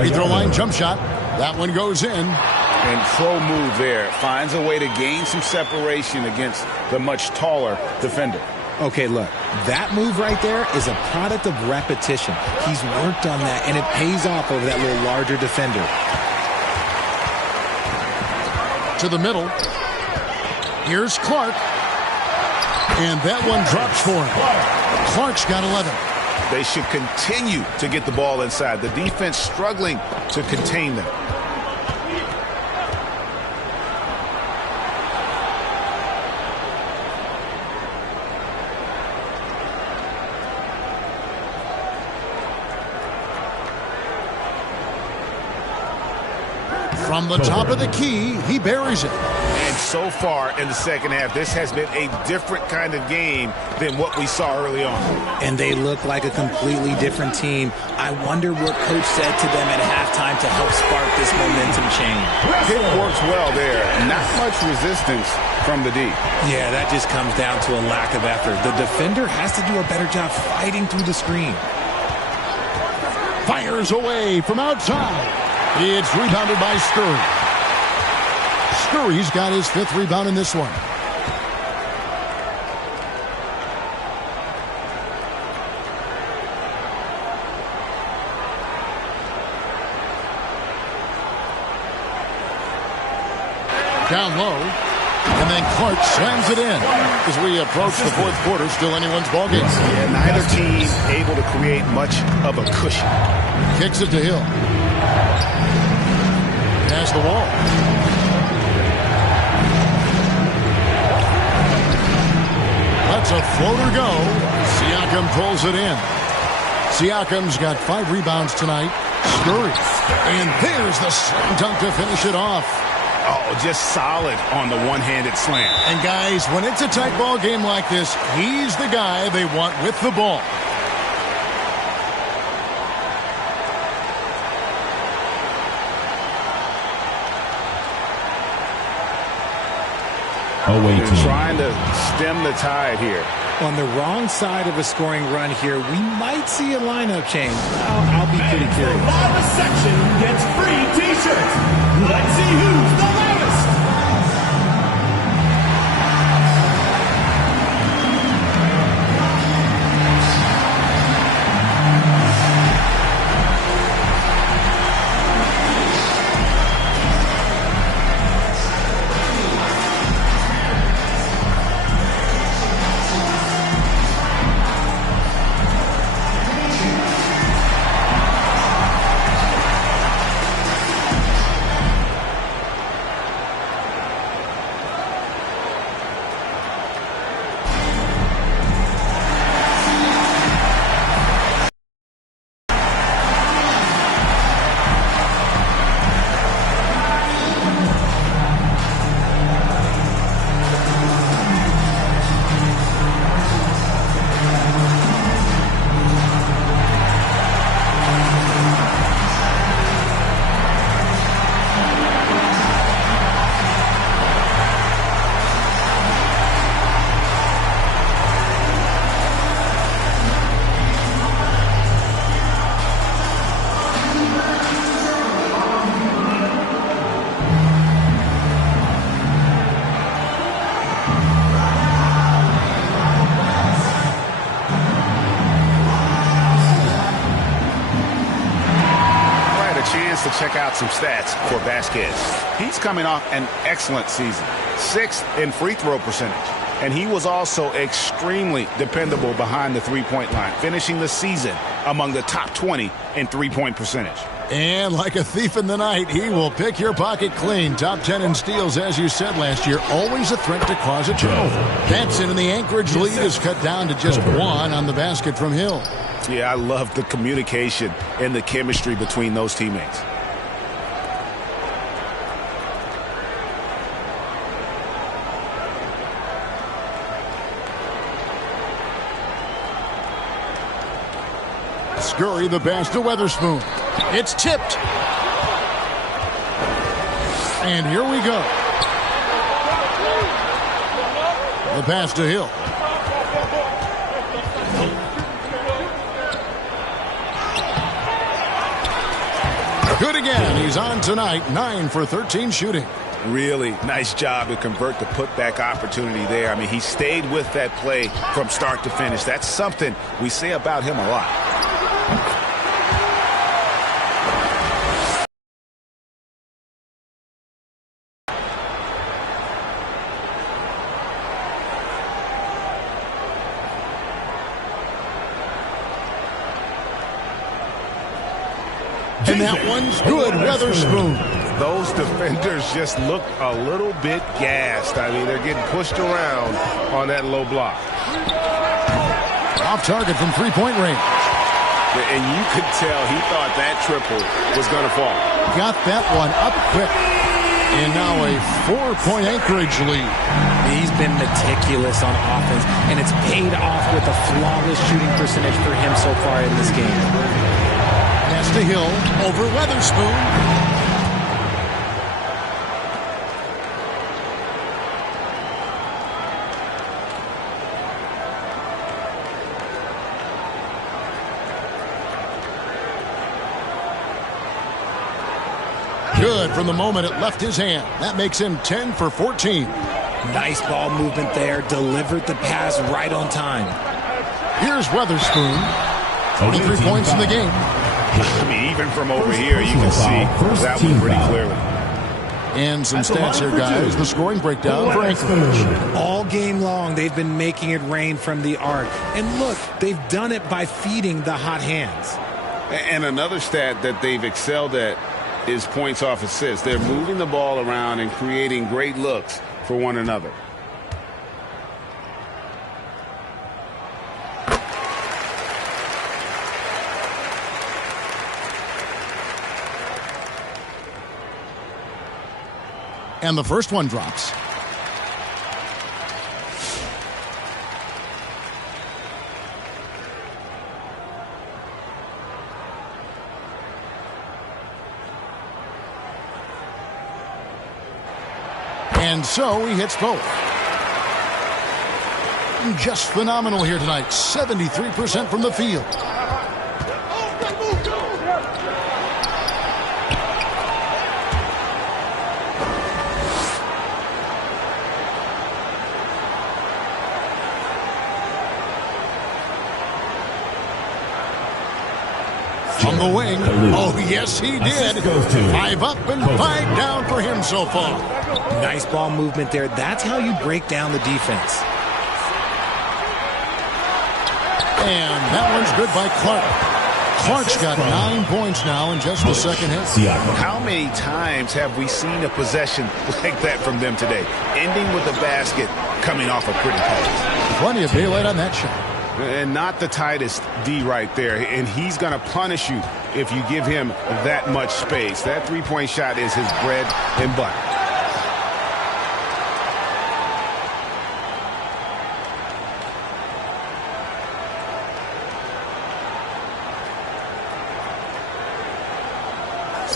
Free throw line jump shot. That one goes in. And pro move there. Finds a way to gain some separation against the much taller defender. Okay, look, that move right there is a product of repetition. He's worked on that, and it pays off over that little larger defender. To the middle. Here's Clark. And that one drops for him. Clark's got 11. They should continue to get the ball inside. The defense struggling to contain them. From the top of the key, he buries it. And so far in the second half, this has been a different kind of game than what we saw early on. And they look like a completely different team. I wonder what coach said to them at halftime to help spark this momentum change. It works well there. Not much resistance from the D. Yeah, that just comes down to a lack of effort. The defender has to do a better job fighting through the screen. Fires away from outside. It's rebounded by Scurry. Scurry's got his 5th rebound in this one. Down low. And then Clark slams it in. As we approach the 4th quarter, still anyone's ballgame. Yeah, neither team able to create much of a cushion. Kicks it to Hill. Has the wall. Lets a floater go. Siakam pulls it in. Siakam's got 5 rebounds tonight. Scurry. And there's the slam dunk to finish it off. Oh, just solid on the one-handed slam. And guys, when it's a tight ball game like this, he's the guy they want with the ball. They're trying to stem the tide here. On the wrong side of a scoring run here, we might see a lineup change. I'll be pretty curious. The loudest section gets free T-shirts. Let's see who's the loudest. To check out some stats for Vasquez. He's coming off an excellent season, 6th in free throw percentage, and he was also extremely dependable behind the three-point line, finishing the season among the top 20 in three-point percentage. And like a thief in the night, he will pick your pocket clean. Top 10 in steals, as you said last year. Always a threat to cause a turnover. That's it, and the Anchorage lead is cut down to just 1 on the basket from Hill. Yeah, I love the communication and the chemistry between those teammates. Scurry the pass to Weatherspoon. It's tipped. And here we go. The pass to Hill. Good again. He's on tonight. 9 for 13 shooting. Really nice job to convert the putback opportunity there. I mean, he stayed with that play from start to finish. That's something we say about him a lot. And that one's good, Weatherspoon. Those defenders just look a little bit gassed. I mean, they're getting pushed around on that low block. Off target from three-point range. And you could tell he thought that triple was going to fall. Got that one up quick. And now a 4-point Anchorage lead. He's been meticulous on offense, and it's paid off with a flawless shooting percentage for him so far in this game. Pass to Hill over Weatherspoon. Good from the moment it left his hand. That makes him 10 for 14. Nice ball movement there. Delivered the pass right on time. Here's Weatherspoon. 23 points in the game. I mean, even from over here, you can see that one pretty clearly. And some stats here, guys. The scoring breakdown for Anchorage. All game long, they've been making it rain from the arc. And look, they've done it by feeding the hot hands. And another stat that they've excelled at is points off assists. They're moving the ball around and creating great looks for one another. And the first one drops. And so he hits both. Just phenomenal here tonight. 73% from the field. On the wing. Oh, yes, he did. 5 up and 5 down for him so far. Nice ball movement there. That's how you break down the defense. And that one's good by Clark. Clark's got 9 points now in just the second half. How many times have we seen a possession like that from them today? Ending with a basket, coming off a pretty pass. Plenty of daylight on that shot. And not the tightest D right there. And he's going to punish you if you give him that much space. That three-point shot is his bread and butter.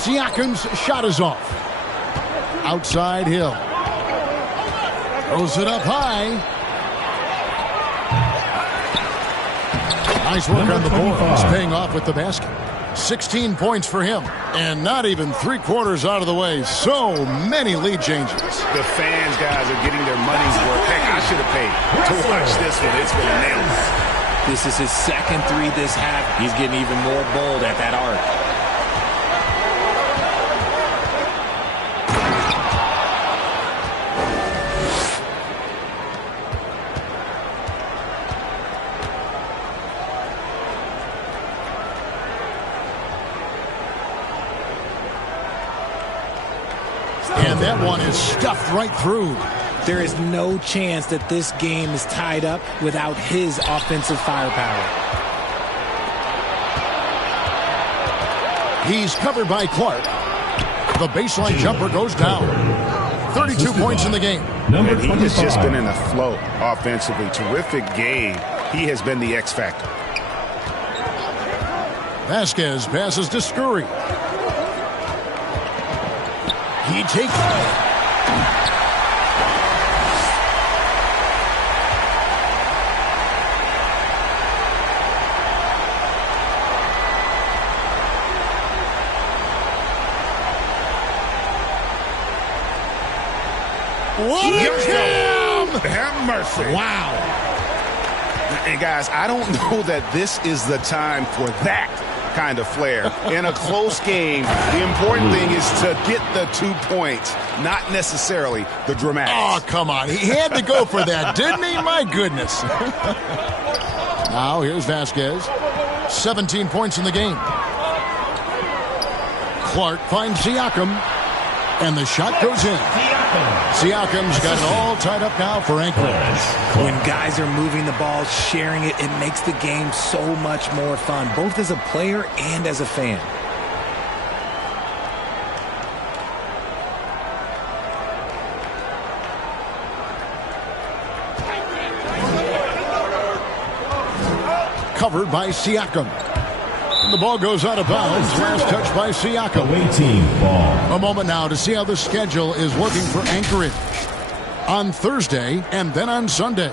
Siakam's shot is off. Outside Hill. Throws it up high. Nice work on the board. He's paying off with the basket. 16 points for him. And not even 3/4 out of the way. So many lead changes. The fans, guys, are getting their money's worth. Heck, I should have paid to watch this one. It's been a nail. This is his second three this half. He's getting even more bold at that arc. And that one is stuffed right through. There is no chance that this game is tied up without his offensive firepower. He's covered by Clark. The baseline jumper goes down. 32 points in the game. And he has just been in a flow offensively. Terrific game. He has been the X factor. Vasquez passes to Scurry. He takes it. What a jam! Have mercy. Wow. And guys, I don't know that this is the time for that kind of flair. In a close game, the important thing is to get the 2 points, not necessarily the dramatics. Oh, come on. He had to go for that, didn't he? My goodness. Now, here's Vasquez. 17 points in the game. Clark finds Siakam, and the shot goes in. Siakam's got it all tied up now for Anchorage. When guys are moving the ball, sharing it, it makes the game so much more fun, both as a player and as a fan. Covered by Siakam. And the ball goes out of bounds. Last touch by Siakam. Away ball. A moment now to see how the schedule is looking for Anchorage. On Thursday and then on Sunday.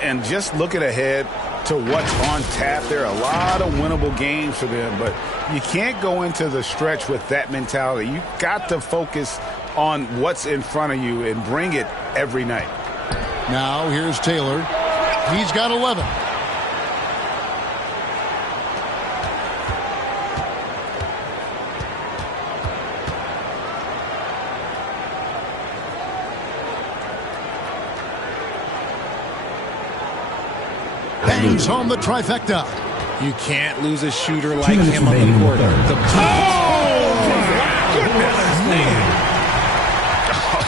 And just looking ahead to what's on tap, there are a lot of winnable games for them, but you can't go into the stretch with that mentality. You've got to focus on what's in front of you and bring it every night. Now here's Taylor. He's got 11. Bangs home the trifecta. You can't lose a shooter like him on the court.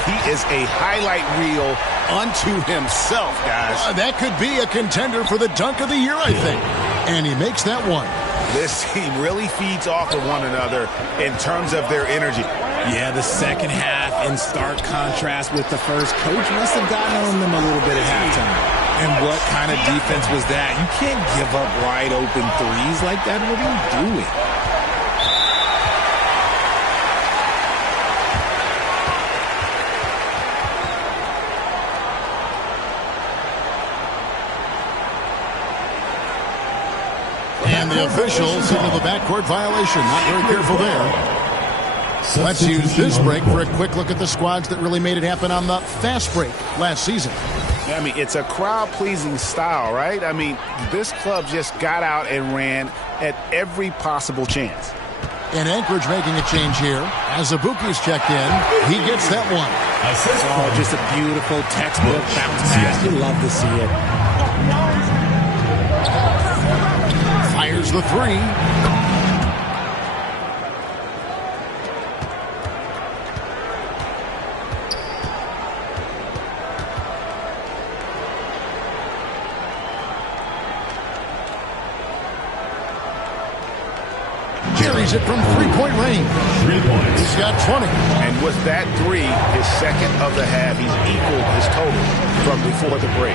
He is a highlight reel unto himself, guys. That could be a contender for the dunk of the year, I think. And he makes that one. This team really feeds off of one another in terms of their energy. Yeah, the second half in stark contrast with the first. Coach must have gotten on them a little bit at halftime. And what kind of defense was that? You can't give up wide open threes like that. What are you doing? And the officials signal the backcourt violation. Not very careful there. Let's use this break for a quick look at the squads that really made it happen on the fast break last season. I mean, it's a crowd-pleasing style, right? I mean, this club just got out and ran at every possible chance. And Anchorage making a change here. As Azubuike's checked in, he gets that one. Oh, just a beautiful textbook bounce pass. You love to see it. Fires the three. Carries it from three-point range. 3 points. He's got 20. And with that three, his second of the half, he's equaled his total from before the break.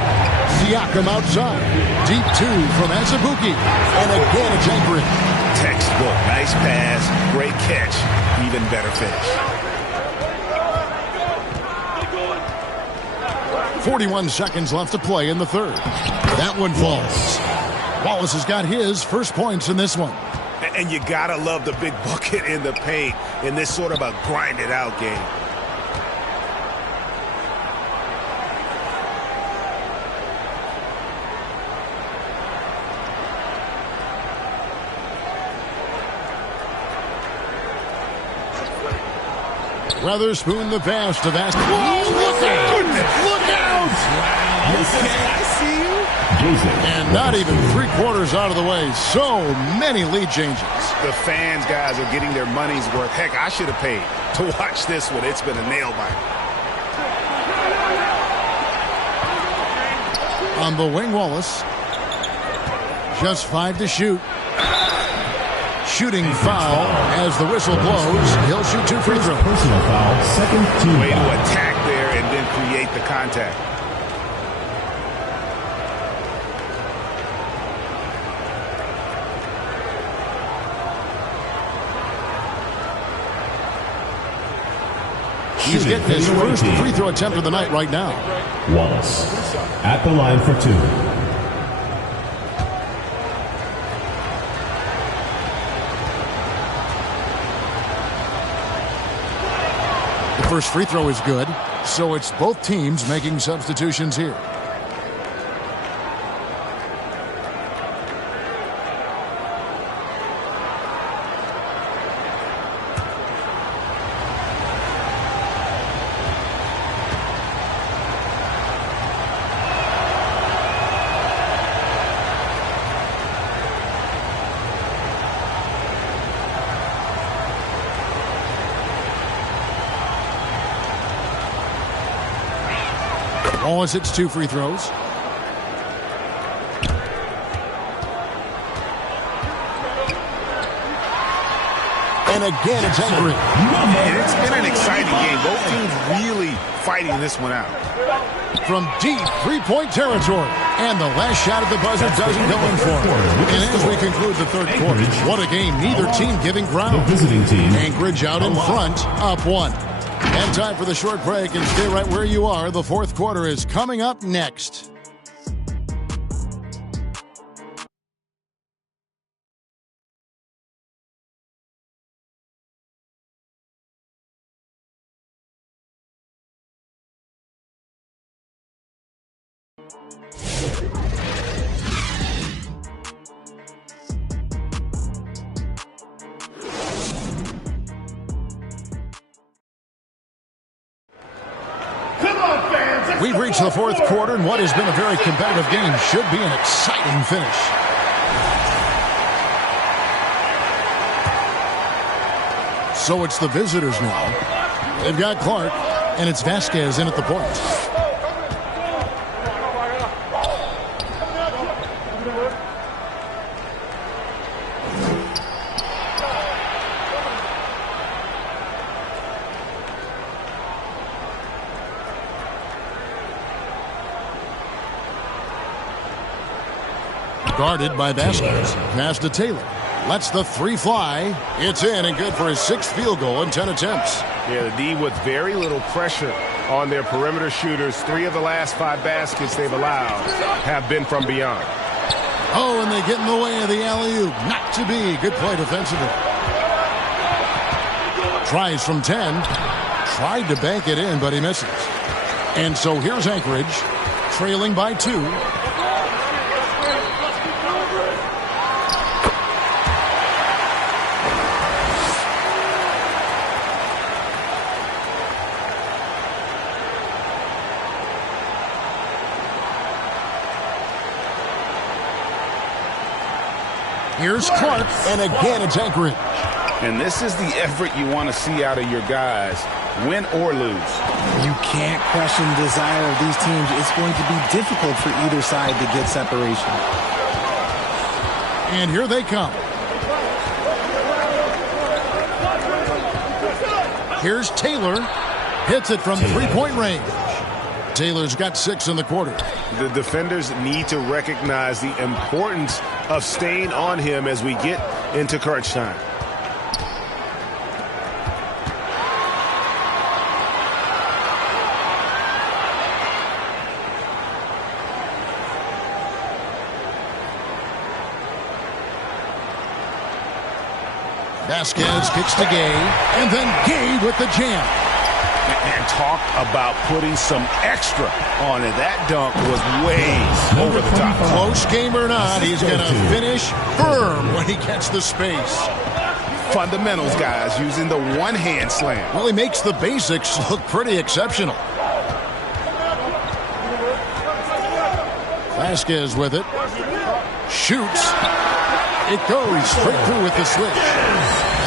Siakam outside. Deep two from Azubuike. And again it's Anchorage. Textbook. Nice pass. Great catch. Even better finish. 41 seconds left to play in the third. That one falls. Wallace has got his first points in this one. And you gotta love the big bucket in the paint in this sort of a grinded-out game. Weatherspoon the pass to Vasquez. Whoa, look out! Look out! Wow. Okay, I see you. And not even 3/4 out of the way. So many lead changes. The fans, guys, are getting their money's worth. Heck, I should have paid to watch this one. It's been a nail-biter. On the wing, Wallace. Just 5 to shoot. Shooting foul as the whistle blows. He'll shoot 2 free throws. Personal foul, second team Way to foul. attack there and then create the contact. He's getting his first free throw attempt of the night right now. Wallace at the line for 2. The first free throw is good, so it's both teams making substitutions here. Wallace hits 2 free throws. And again, it's angry. And it's been an exciting game. Both teams really fighting this one out. From deep 3-point territory. And the last shot at the buzzer doesn't go in for him. And as we conclude the third quarter, what a game. Neither team giving ground. The visiting team. Anchorage out in front, up 1. And time for the short break, and stay right where you are. The fourth quarter is coming up next. We've reached the fourth quarter, and what has been a very competitive game should be an exciting finish. So it's the visitors now. They've got Clark, and it's Vasquez in at the point. Guarded by Vasquez. Pass to Taylor. Lets the 3 fly. It's in and good for his 6th field goal in 10 attempts. Yeah, the D with very little pressure on their perimeter shooters. 3 of the last 5 baskets they've allowed have been from beyond. Oh, and they get in the way of the alley-oop. Not to be. Good play defensively. Tries from 10. Tried to bank it in, but he misses. And so here's Anchorage, trailing by 2. Here's Clark, and again it's Anchorage. And this is the effort you want to see out of your guys, win or lose. You can't question the desire of these teams. It's going to be difficult for either side to get separation. And here they come. Here's Taylor. Hits it from 3-point range. Taylor's got 6 in the quarter. The defenders need to recognize the importance of staying on him as we get into crunch time. Vasquez kicks to Gay, and then Gay with the jam. And talk about putting some extra on it. That dunk was way over the top. Close game or not, he's going to finish firm when he gets the space. Fundamentals, guys, using the one-hand slam. Well, he makes the basics look pretty exceptional. Vasquez with it. Shoots. It goes straight through with the switch.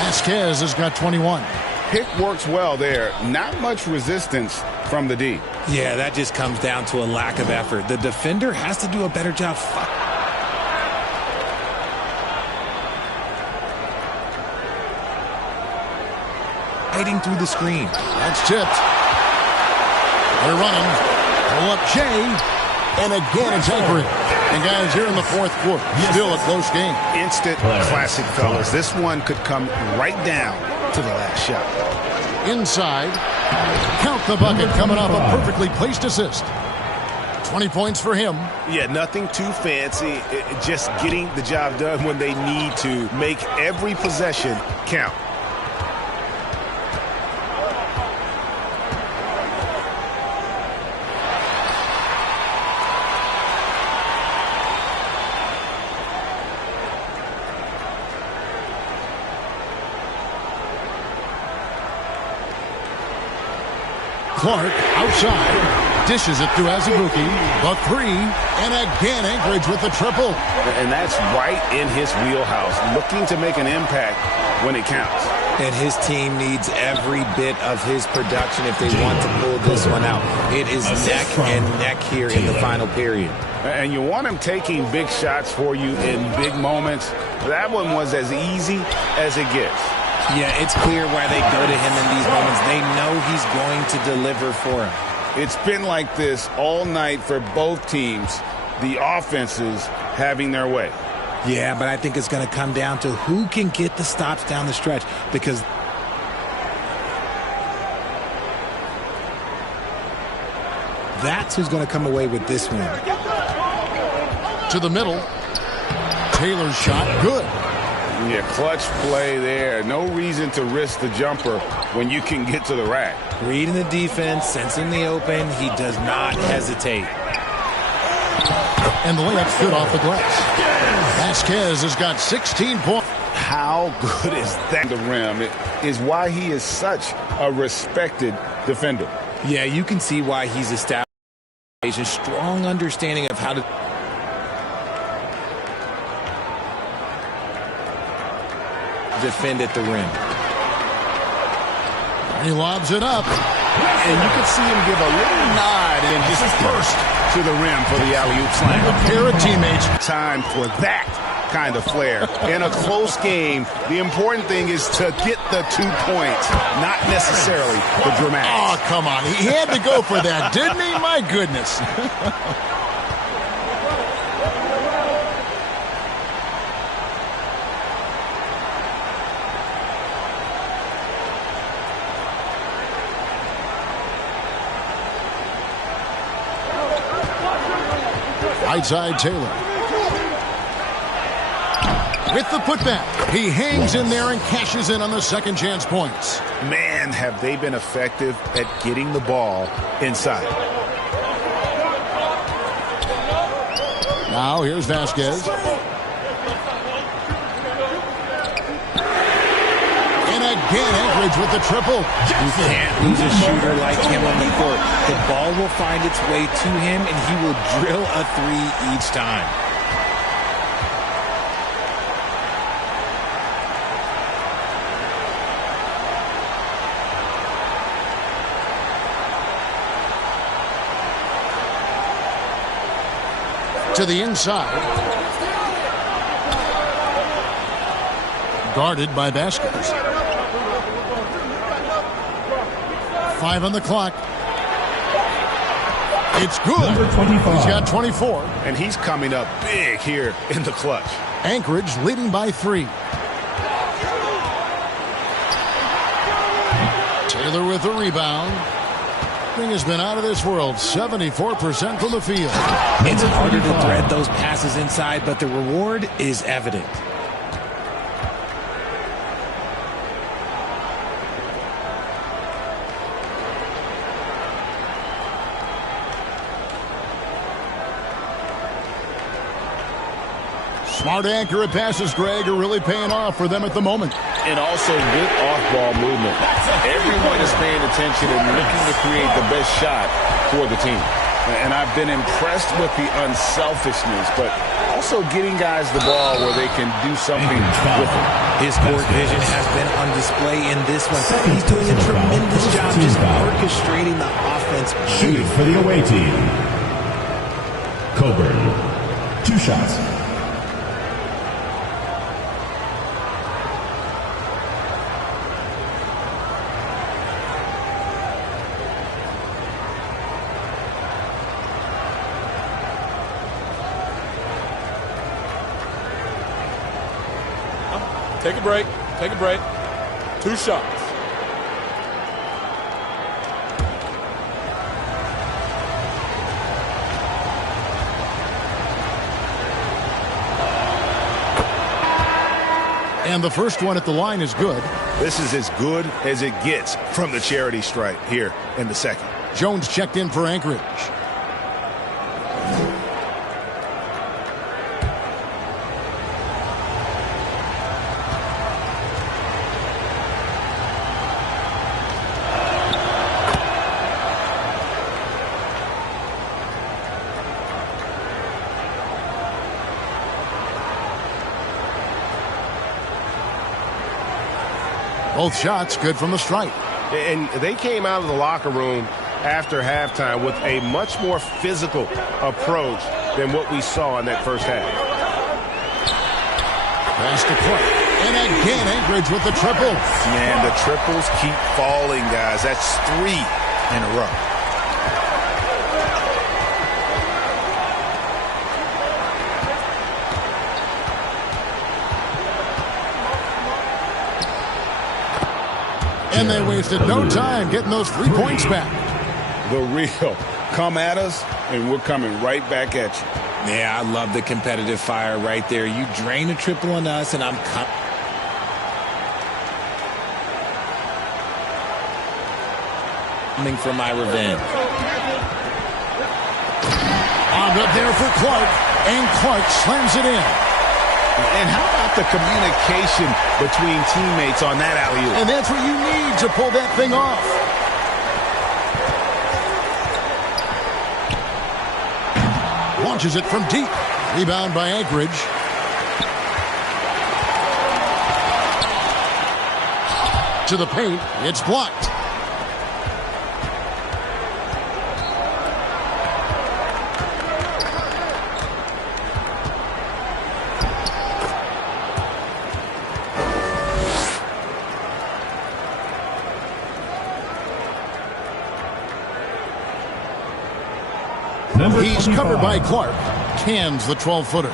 Vasquez has got 21. Pick works well there. Not much resistance from the D. Yeah, that just comes down to a lack of effort. The defender has to do a better job fighting through the screen. That's tipped. They're running. Pull up Jay. And again, it's Anchorage. And guys, here in the fourth quarter, still a close game. Instant classic, fellas. This one could come right down to the last shot. Inside. Count the bucket coming off a perfectly placed assist. 20 points for him. Yeah, nothing too fancy. Just getting the job done when they need to. Make every possession count. Clark outside. Dishes it through Azubuike. The three. And again, Anchorage with the triple. And that's right in his wheelhouse. Looking to make an impact when it counts. And his team needs every bit of his production if they want to pull this one out. It is neck and neck here in the final period. And you want him taking big shots for you in big moments. That one was as easy as it gets. Yeah, it's clear why they go to him in these moments. They know he's going to deliver for him. It's been like this all night for both teams. The offenses having their way. Yeah, but I think it's going to come down to who can get the stops down the stretch, because that's who's going to come away with this win. To the middle. Taylor's shot, good. Yeah, clutch play there. No reason to risk the jumper when you can get to the rack. Reading the defense, sensing the open, he does not hesitate. And the layup's good off the glass. Vasquez has got 16 points. How good is that? The rim is why he is such a respected defender. Yeah, you can see why he's established a strong understanding of how to defend at the rim. He lobs it up. And you can see him give a little nod and just burst to the rim for the alley-oop slam. A pair of teammates. Time for that kind of flair. In a close game, the important thing is to get the 2 points, not necessarily the dramatics. Oh, come on. He had to go for that, didn't he? My goodness. Right side, Taylor. With the putback, he hangs in there and cashes in on the second chance points. Man, have they been effective at getting the ball inside. Now here's Vasquez. And again, Anchorage with the triple. You can't lose a shooter like him on the court. The ball will find its way to him, and he will drill a three each time. To the inside. Guarded by Vasquez. 5 on the clock. It's good. Number 25. He's got 24. And he's coming up big here in the clutch. Anchorage leading by 3. Taylor with the rebound. Thing has been out of this world. 74% from the field. It's harder to thread those passes inside, but the reward is evident. Smart, accurate passes, Greg, are really paying off for them at the moment. And also good off-ball movement. Everyone is paying attention and looking to create the best shot for the team. And I've been impressed with the unselfishness, but also getting guys the ball where they can do something with it. His court vision has been on display in this one. He's doing a tremendous job just orchestrating the offense. Shooting for the away team. Coburn, 2 shots. Take a break. Take a break. 2 shots. And the first one at the line is good. This is as good as it gets from the charity stripe here in the second. Jones checked in for Anchorage. Both shots good from the stripe. And they came out of the locker room after halftime with a much more physical approach than what we saw in that first half. Pass to Clark. And again, Anchorage with the triple. Man, the triples keep falling, guys. That's 3 in a row. And they wasted no time getting those 3 points back. The real. Come at us, and we're coming right back at you. Yeah, I love the competitive fire right there. You drain a triple on us, and I'm coming for my revenge. On up there for Clark, and Clark slams it in. And how about the communication between teammates on that alley-oop? And that's what you need to pull that thing off. Launches it from deep. Rebound by Anchorage. To the paint. It's blocked. He's covered by Clark. Cans the 12-footer.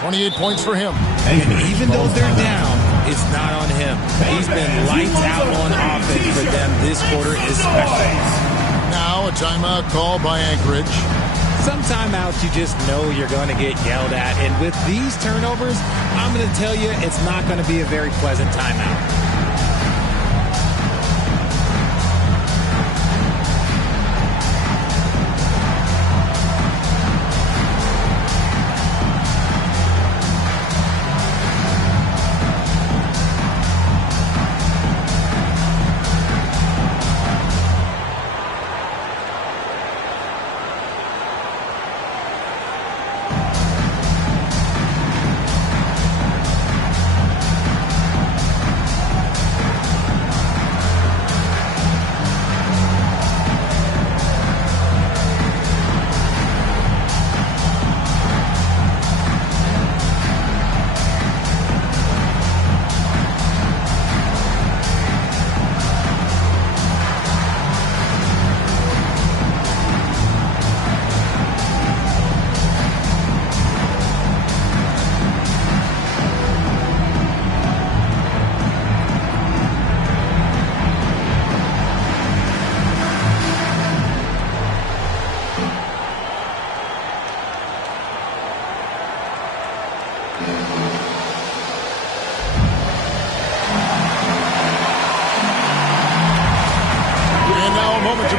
28 points for him. And even though they're down, it's not on him. He's been lights out on offense for them this quarter especially. Now a timeout call by Anchorage. Some timeouts you just know you're going to get yelled at. And with these turnovers, I'm going to tell you it's not going to be a very pleasant timeout.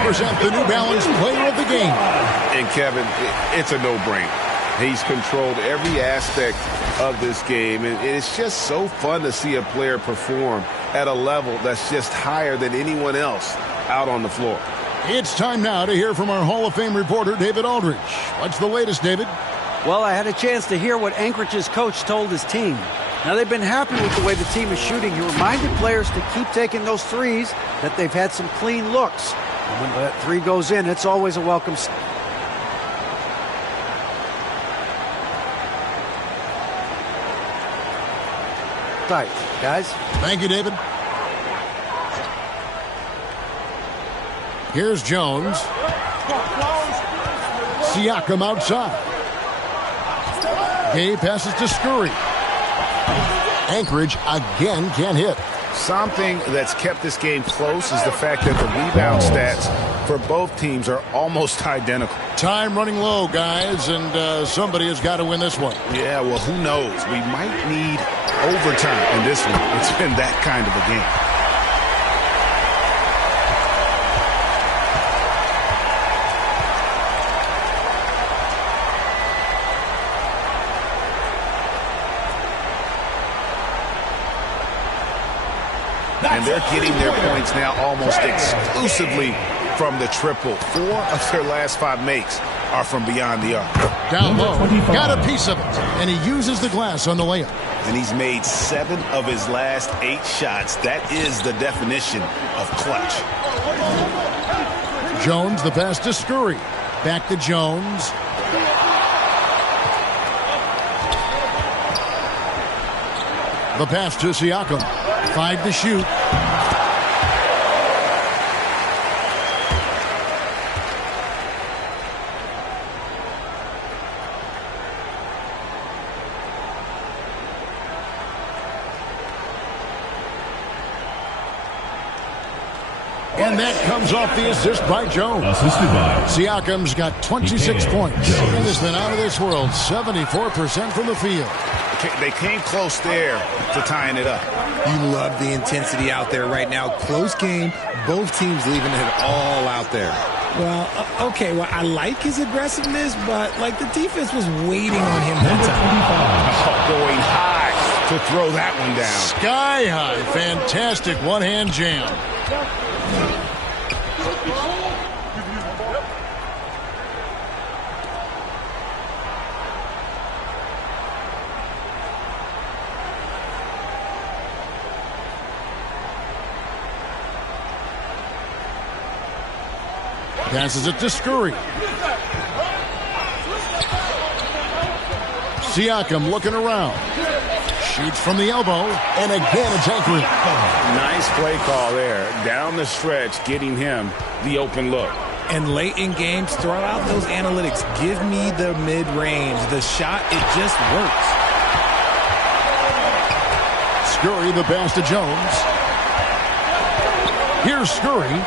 Present the New Balance Player of the Game. And Kevin, it's a no-brainer. He's controlled every aspect of this game, and it's just so fun to see a player perform at a level that's just higher than anyone else out on the floor. It's time now to hear from our Hall of Fame reporter, David Aldridge. What's the latest, David? Well, I had a chance to hear what Anchorage's coach told his team. Now, they've been happy with the way the team is shooting. He reminded players to keep taking those threes, that they've had some clean looks. And when that three goes in, it's always a welcome sight. Guys? Thank you, David. Here's Jones. Siakam outside. Gay passes to Scurry. Anchorage again can't hit. Something that's kept this game close is the fact that the rebound stats for both teams are almost identical. Time running low, guys, and somebody has got to win this one. Yeah, well, who knows? We might need overtime in this one. It's been that kind of a game. And they're getting their points now almost exclusively from the triple. 4 of their last 5 makes are from beyond the arc. Down low, got a piece of it, and he uses the glass on the layup. And he's made 7 of his last 8 shots. That is the definition of clutch. Jones, the pass to Scurry. Back to Jones. The pass to Siakam. 5 to shoot. And that comes off the assist by Jones. Assisted by Siakam's got 26 points. And has been out of this world, 74% from the field. They came close there to tying it up. You love the intensity out there right now. Close game, both teams leaving it all out there. Well, okay, well, I like his aggressiveness, but, like, the defense was waiting on him that time. Going high to throw that one down. Sky high. Fantastic one-hand jam. Passes it to Scurry. Siakam looking around. Shoots from the elbow. And again, it's Anchorage. Nice play call there. Down the stretch, getting him the open look. And late in games, throw out those analytics. Give me the mid-range. The shot, it just works. Scurry, the pass to Jones. Here's Scurry.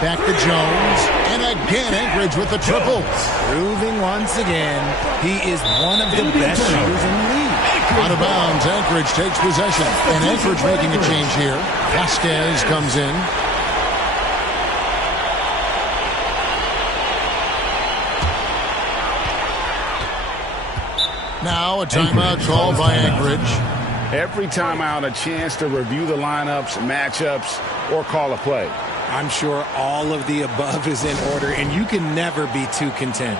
Back to Jones, and again Anchorage with the triple. Proving once again, he is one of the best shooters in the league. Out of bounds, Anchorage takes possession, and Anchorage making a change here. Vasquez comes in. Now a timeout called by Anchorage. Every timeout, a chance to review the lineups, matchups, or call a play. I'm sure all of the above is in order, and you can never be too content.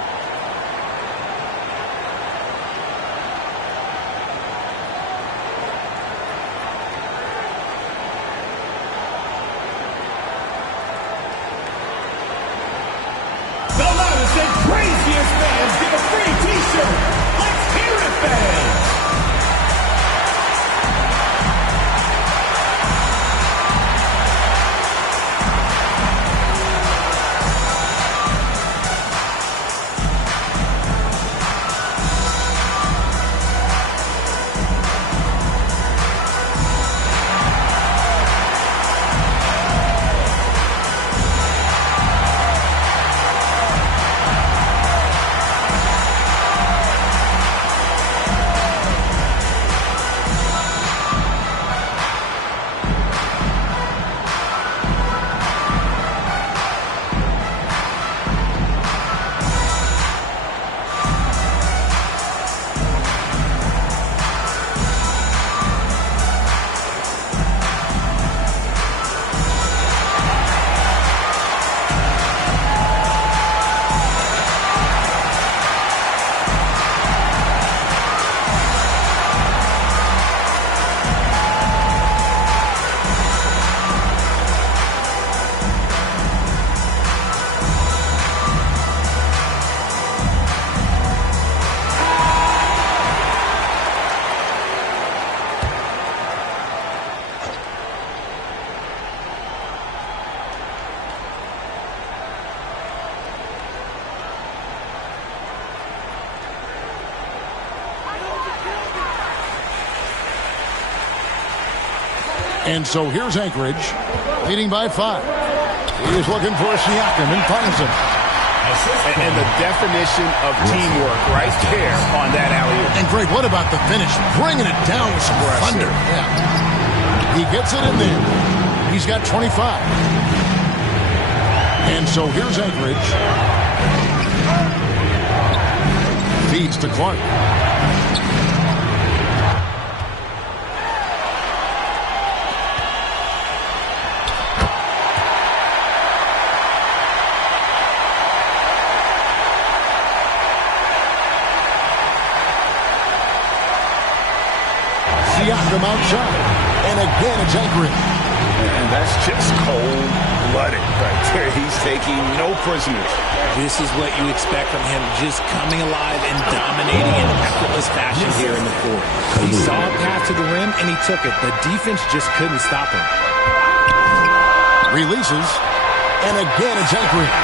The loudest and craziest fans get a free t-shirt. Let's hear it, fans! And so here's Anchorage, leading by 5. He is looking for Siakam and finds him. And the definition of teamwork right there on that alley-oop. And Greg, what about the finish? Bringing it down with some thunder. Yeah. He gets it in there. He's got 25. And so here's Anchorage. Feeds to Clark. Siakam outside. And again, it's Anchorage. And that's just cold-blooded right there. He's taking no prisoners. This is what you expect from him, just coming alive and dominating in effortless fashion here in the fourth. He saw a pass to the rim, and he took it. The defense just couldn't stop him. Releases. And again, it's Anchorage.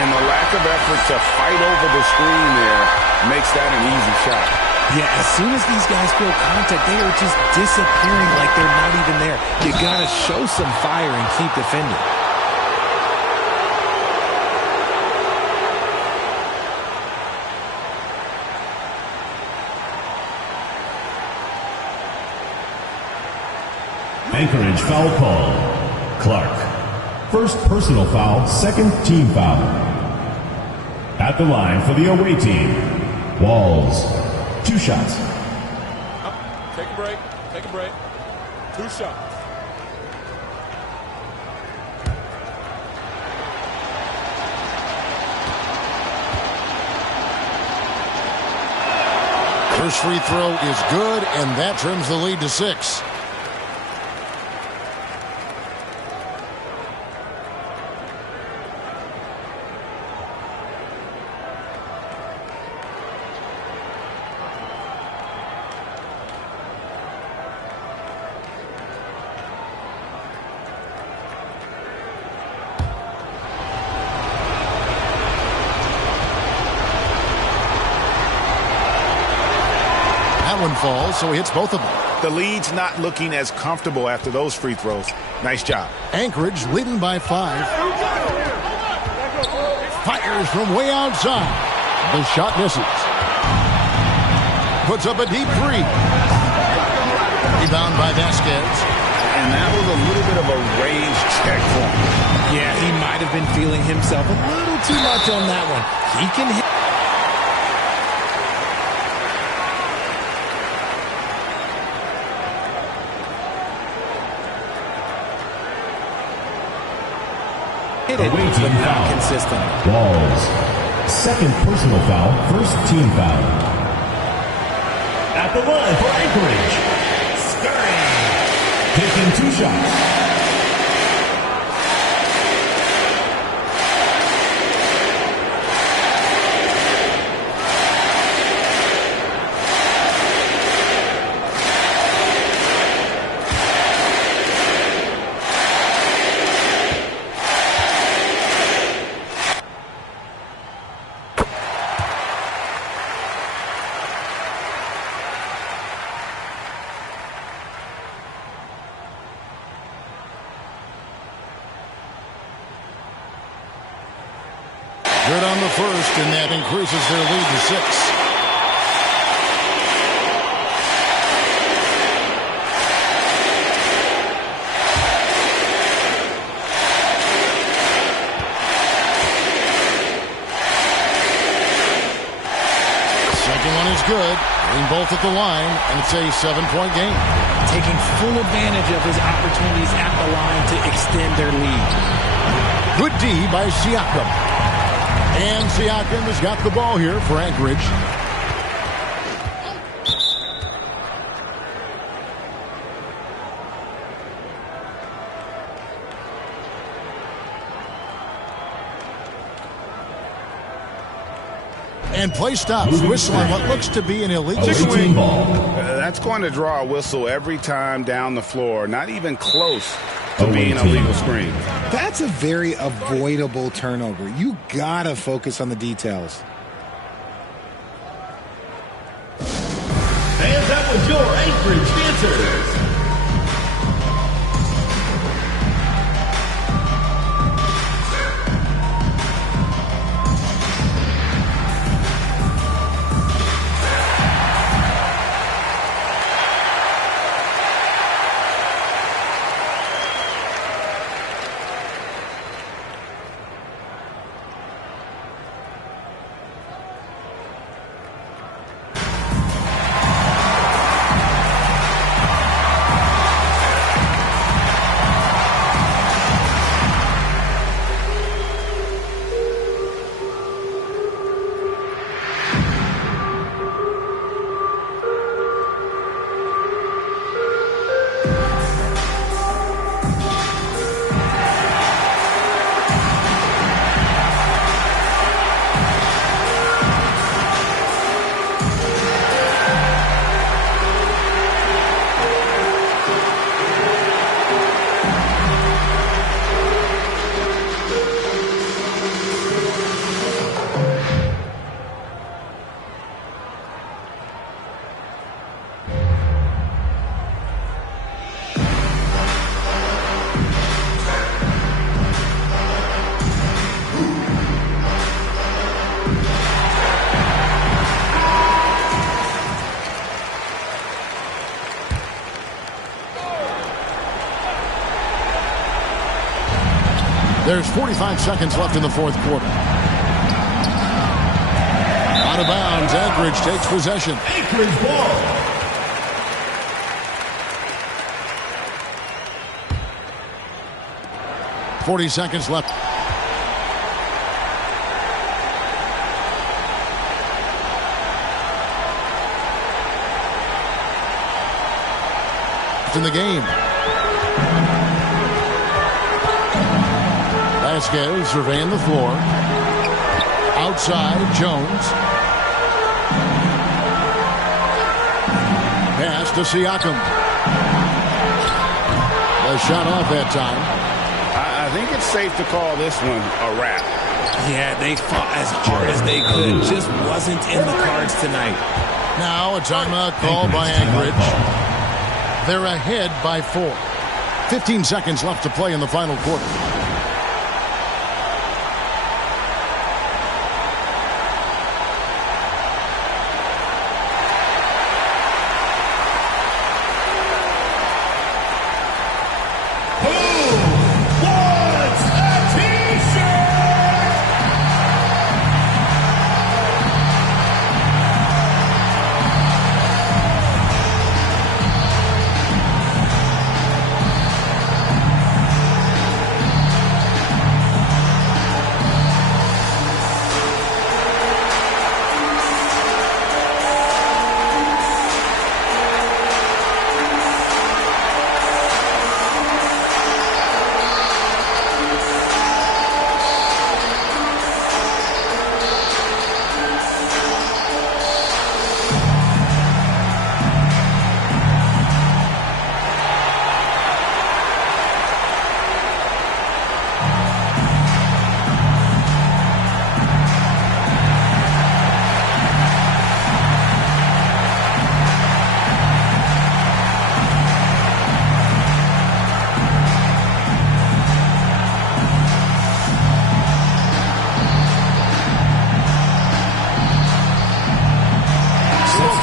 And the lack of effort to fight over the screen there makes that an easy shot. Yeah, as soon as these guys feel contact, they are just disappearing like they're not even there. You got to show some fire and keep defending. Anchorage foul call. Clark. First personal foul, second team foul. At the line for the away team, Walls. 2 shots. Take a break. Take a break. 2 shots. First free throw is good, and that trims the lead to 6. Falls, so he hits both of them. The lead's not looking as comfortable after those free throws. Nice job. Anchorage leading by 5. Fires from way outside. The shot misses. Puts up a deep 3. Rebound by Vasquez. And that was a little bit of a range check for him. Yeah, he might have been feeling himself a little too much on that one. He can hit. Away team foul. Consistent. Walls. Second personal foul, first team foul. At the line for Anchorage, Scurry. Taking 2 shots. Good on the first, and that increases their lead to 6. Second one is good. Getting both at the line, and it's a 7-point game. Taking full advantage of his opportunities at the line to extend their lead. Good D by Siakam. And Siakam has got the ball here for Anchorage. And play stops. Whistle on what looks to be an illegal swing. That's going to draw a whistle every time down the floor. Not even close to being a legal screen. That's a very avoidable turnover. You gotta focus on the details. And that was your Anchorage Dancers. There's 45 seconds left in the fourth quarter. Out of bounds, Anchorage takes possession. Anchorage ball. .40 seconds left. In the game. Vasquez surveying the floor. Outside, Jones. Pass to Siakam. A shot off that time. I think it's safe to call this one a wrap. Yeah, they fought as hard as they could. Just wasn't in the cards tonight. Now a timeout called by Anchorage. They're ahead by 4. 15 seconds left to play in the final quarter.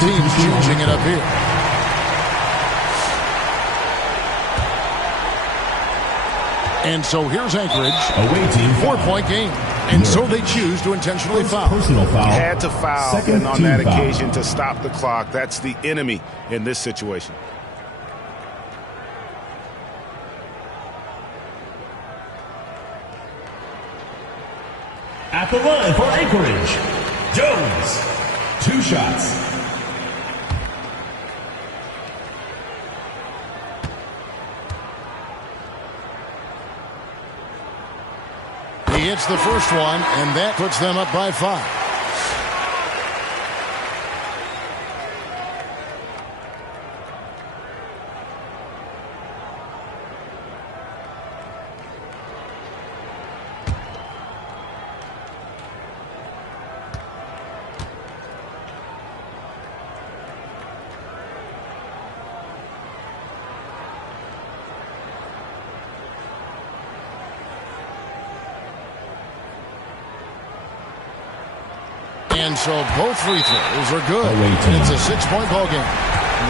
Teams changing it up here. And so here's Anchorage. Away team 4-point game. And so they choose to intentionally foul. Personal foul. Had to foul, Second and on team that foul. occasion to stop the clock. That's the enemy in this situation. At the line for Anchorage, Jones. 2 shots. He hits the first one, and that puts them up by 5. And so both free throws are good. And it's a 6-point ball game.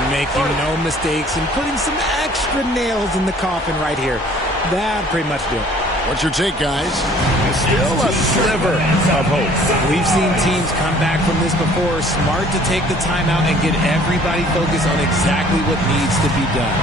Making no mistakes and putting some extra nails in the coffin right here. That pretty much do it. What's your take, guys? Still a sliver of hope. We've seen teams come back from this before. Smart to take the timeout and get everybody focused on exactly what needs to be done.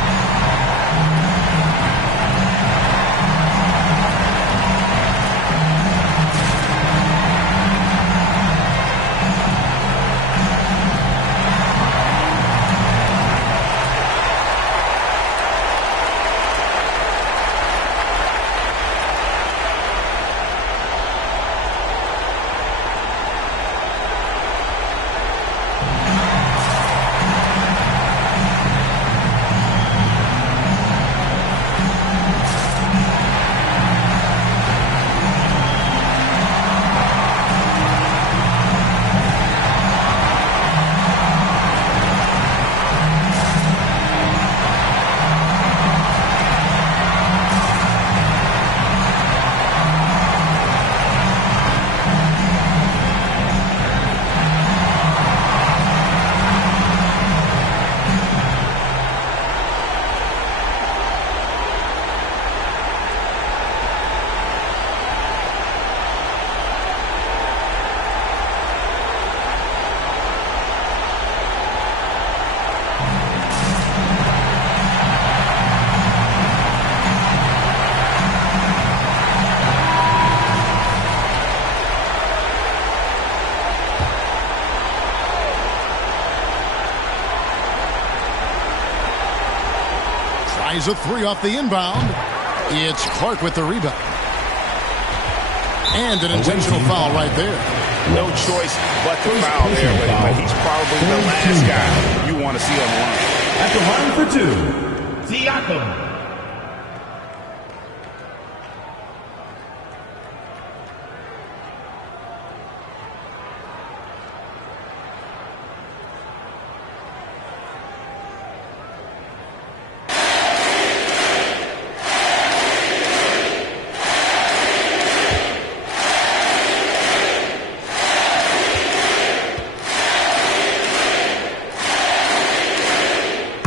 Tries a three off the inbound. It's Clark with the rebound. And an intentional foul right there. No choice but to foul there, but he's probably the last guy you want to see on the line. At the line for two, Siakam.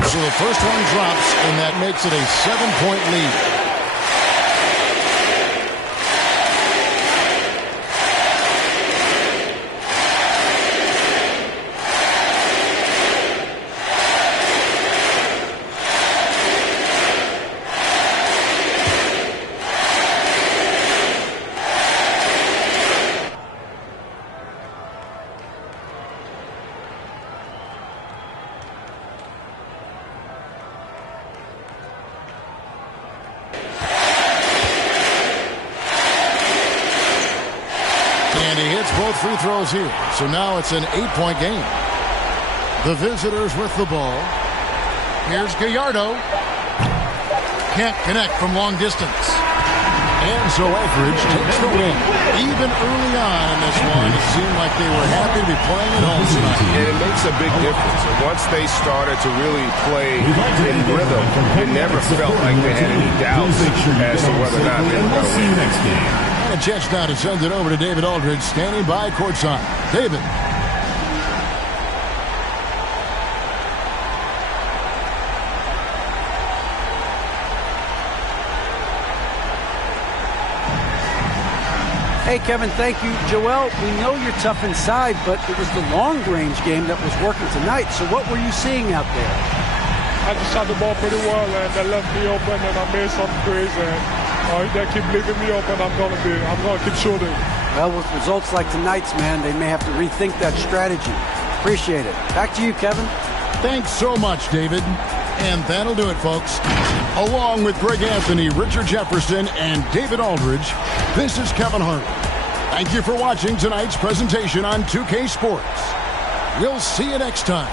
So the first one drops, and that makes it a 7-point lead. And he hits both free throws here. So now it's an 8-point game. The visitors with the ball. Here's Gallardo. Can't connect from long distance. And so Eldridge takes the win. Even early on in this one, it seemed like they were happy to be playing at home tonight. And it makes a big difference. And once they started to really play in rhythm, it never felt like they had any doubts as to whether or not they were going to win. Next game. And Jets now to send it over to David Aldridge, standing by courtside. David. Hey, Kevin, thank you. Joel, we know you're tough inside, but it was the long-range game that was working tonight. So what were you seeing out there? I just shot the ball pretty well, and they left me open, and I made some threes, and they keep leaving me open. I'm gonna keep shooting. Well, with results like tonight's, man, they may have to rethink that strategy. Appreciate it. Back to you, Kevin. Thanks so much, David. And that'll do it, folks. Along with Greg Anthony, Richard Jefferson, and David Aldridge, this is Kevin Hart. Thank you for watching tonight's presentation on 2K Sports. We'll see you next time.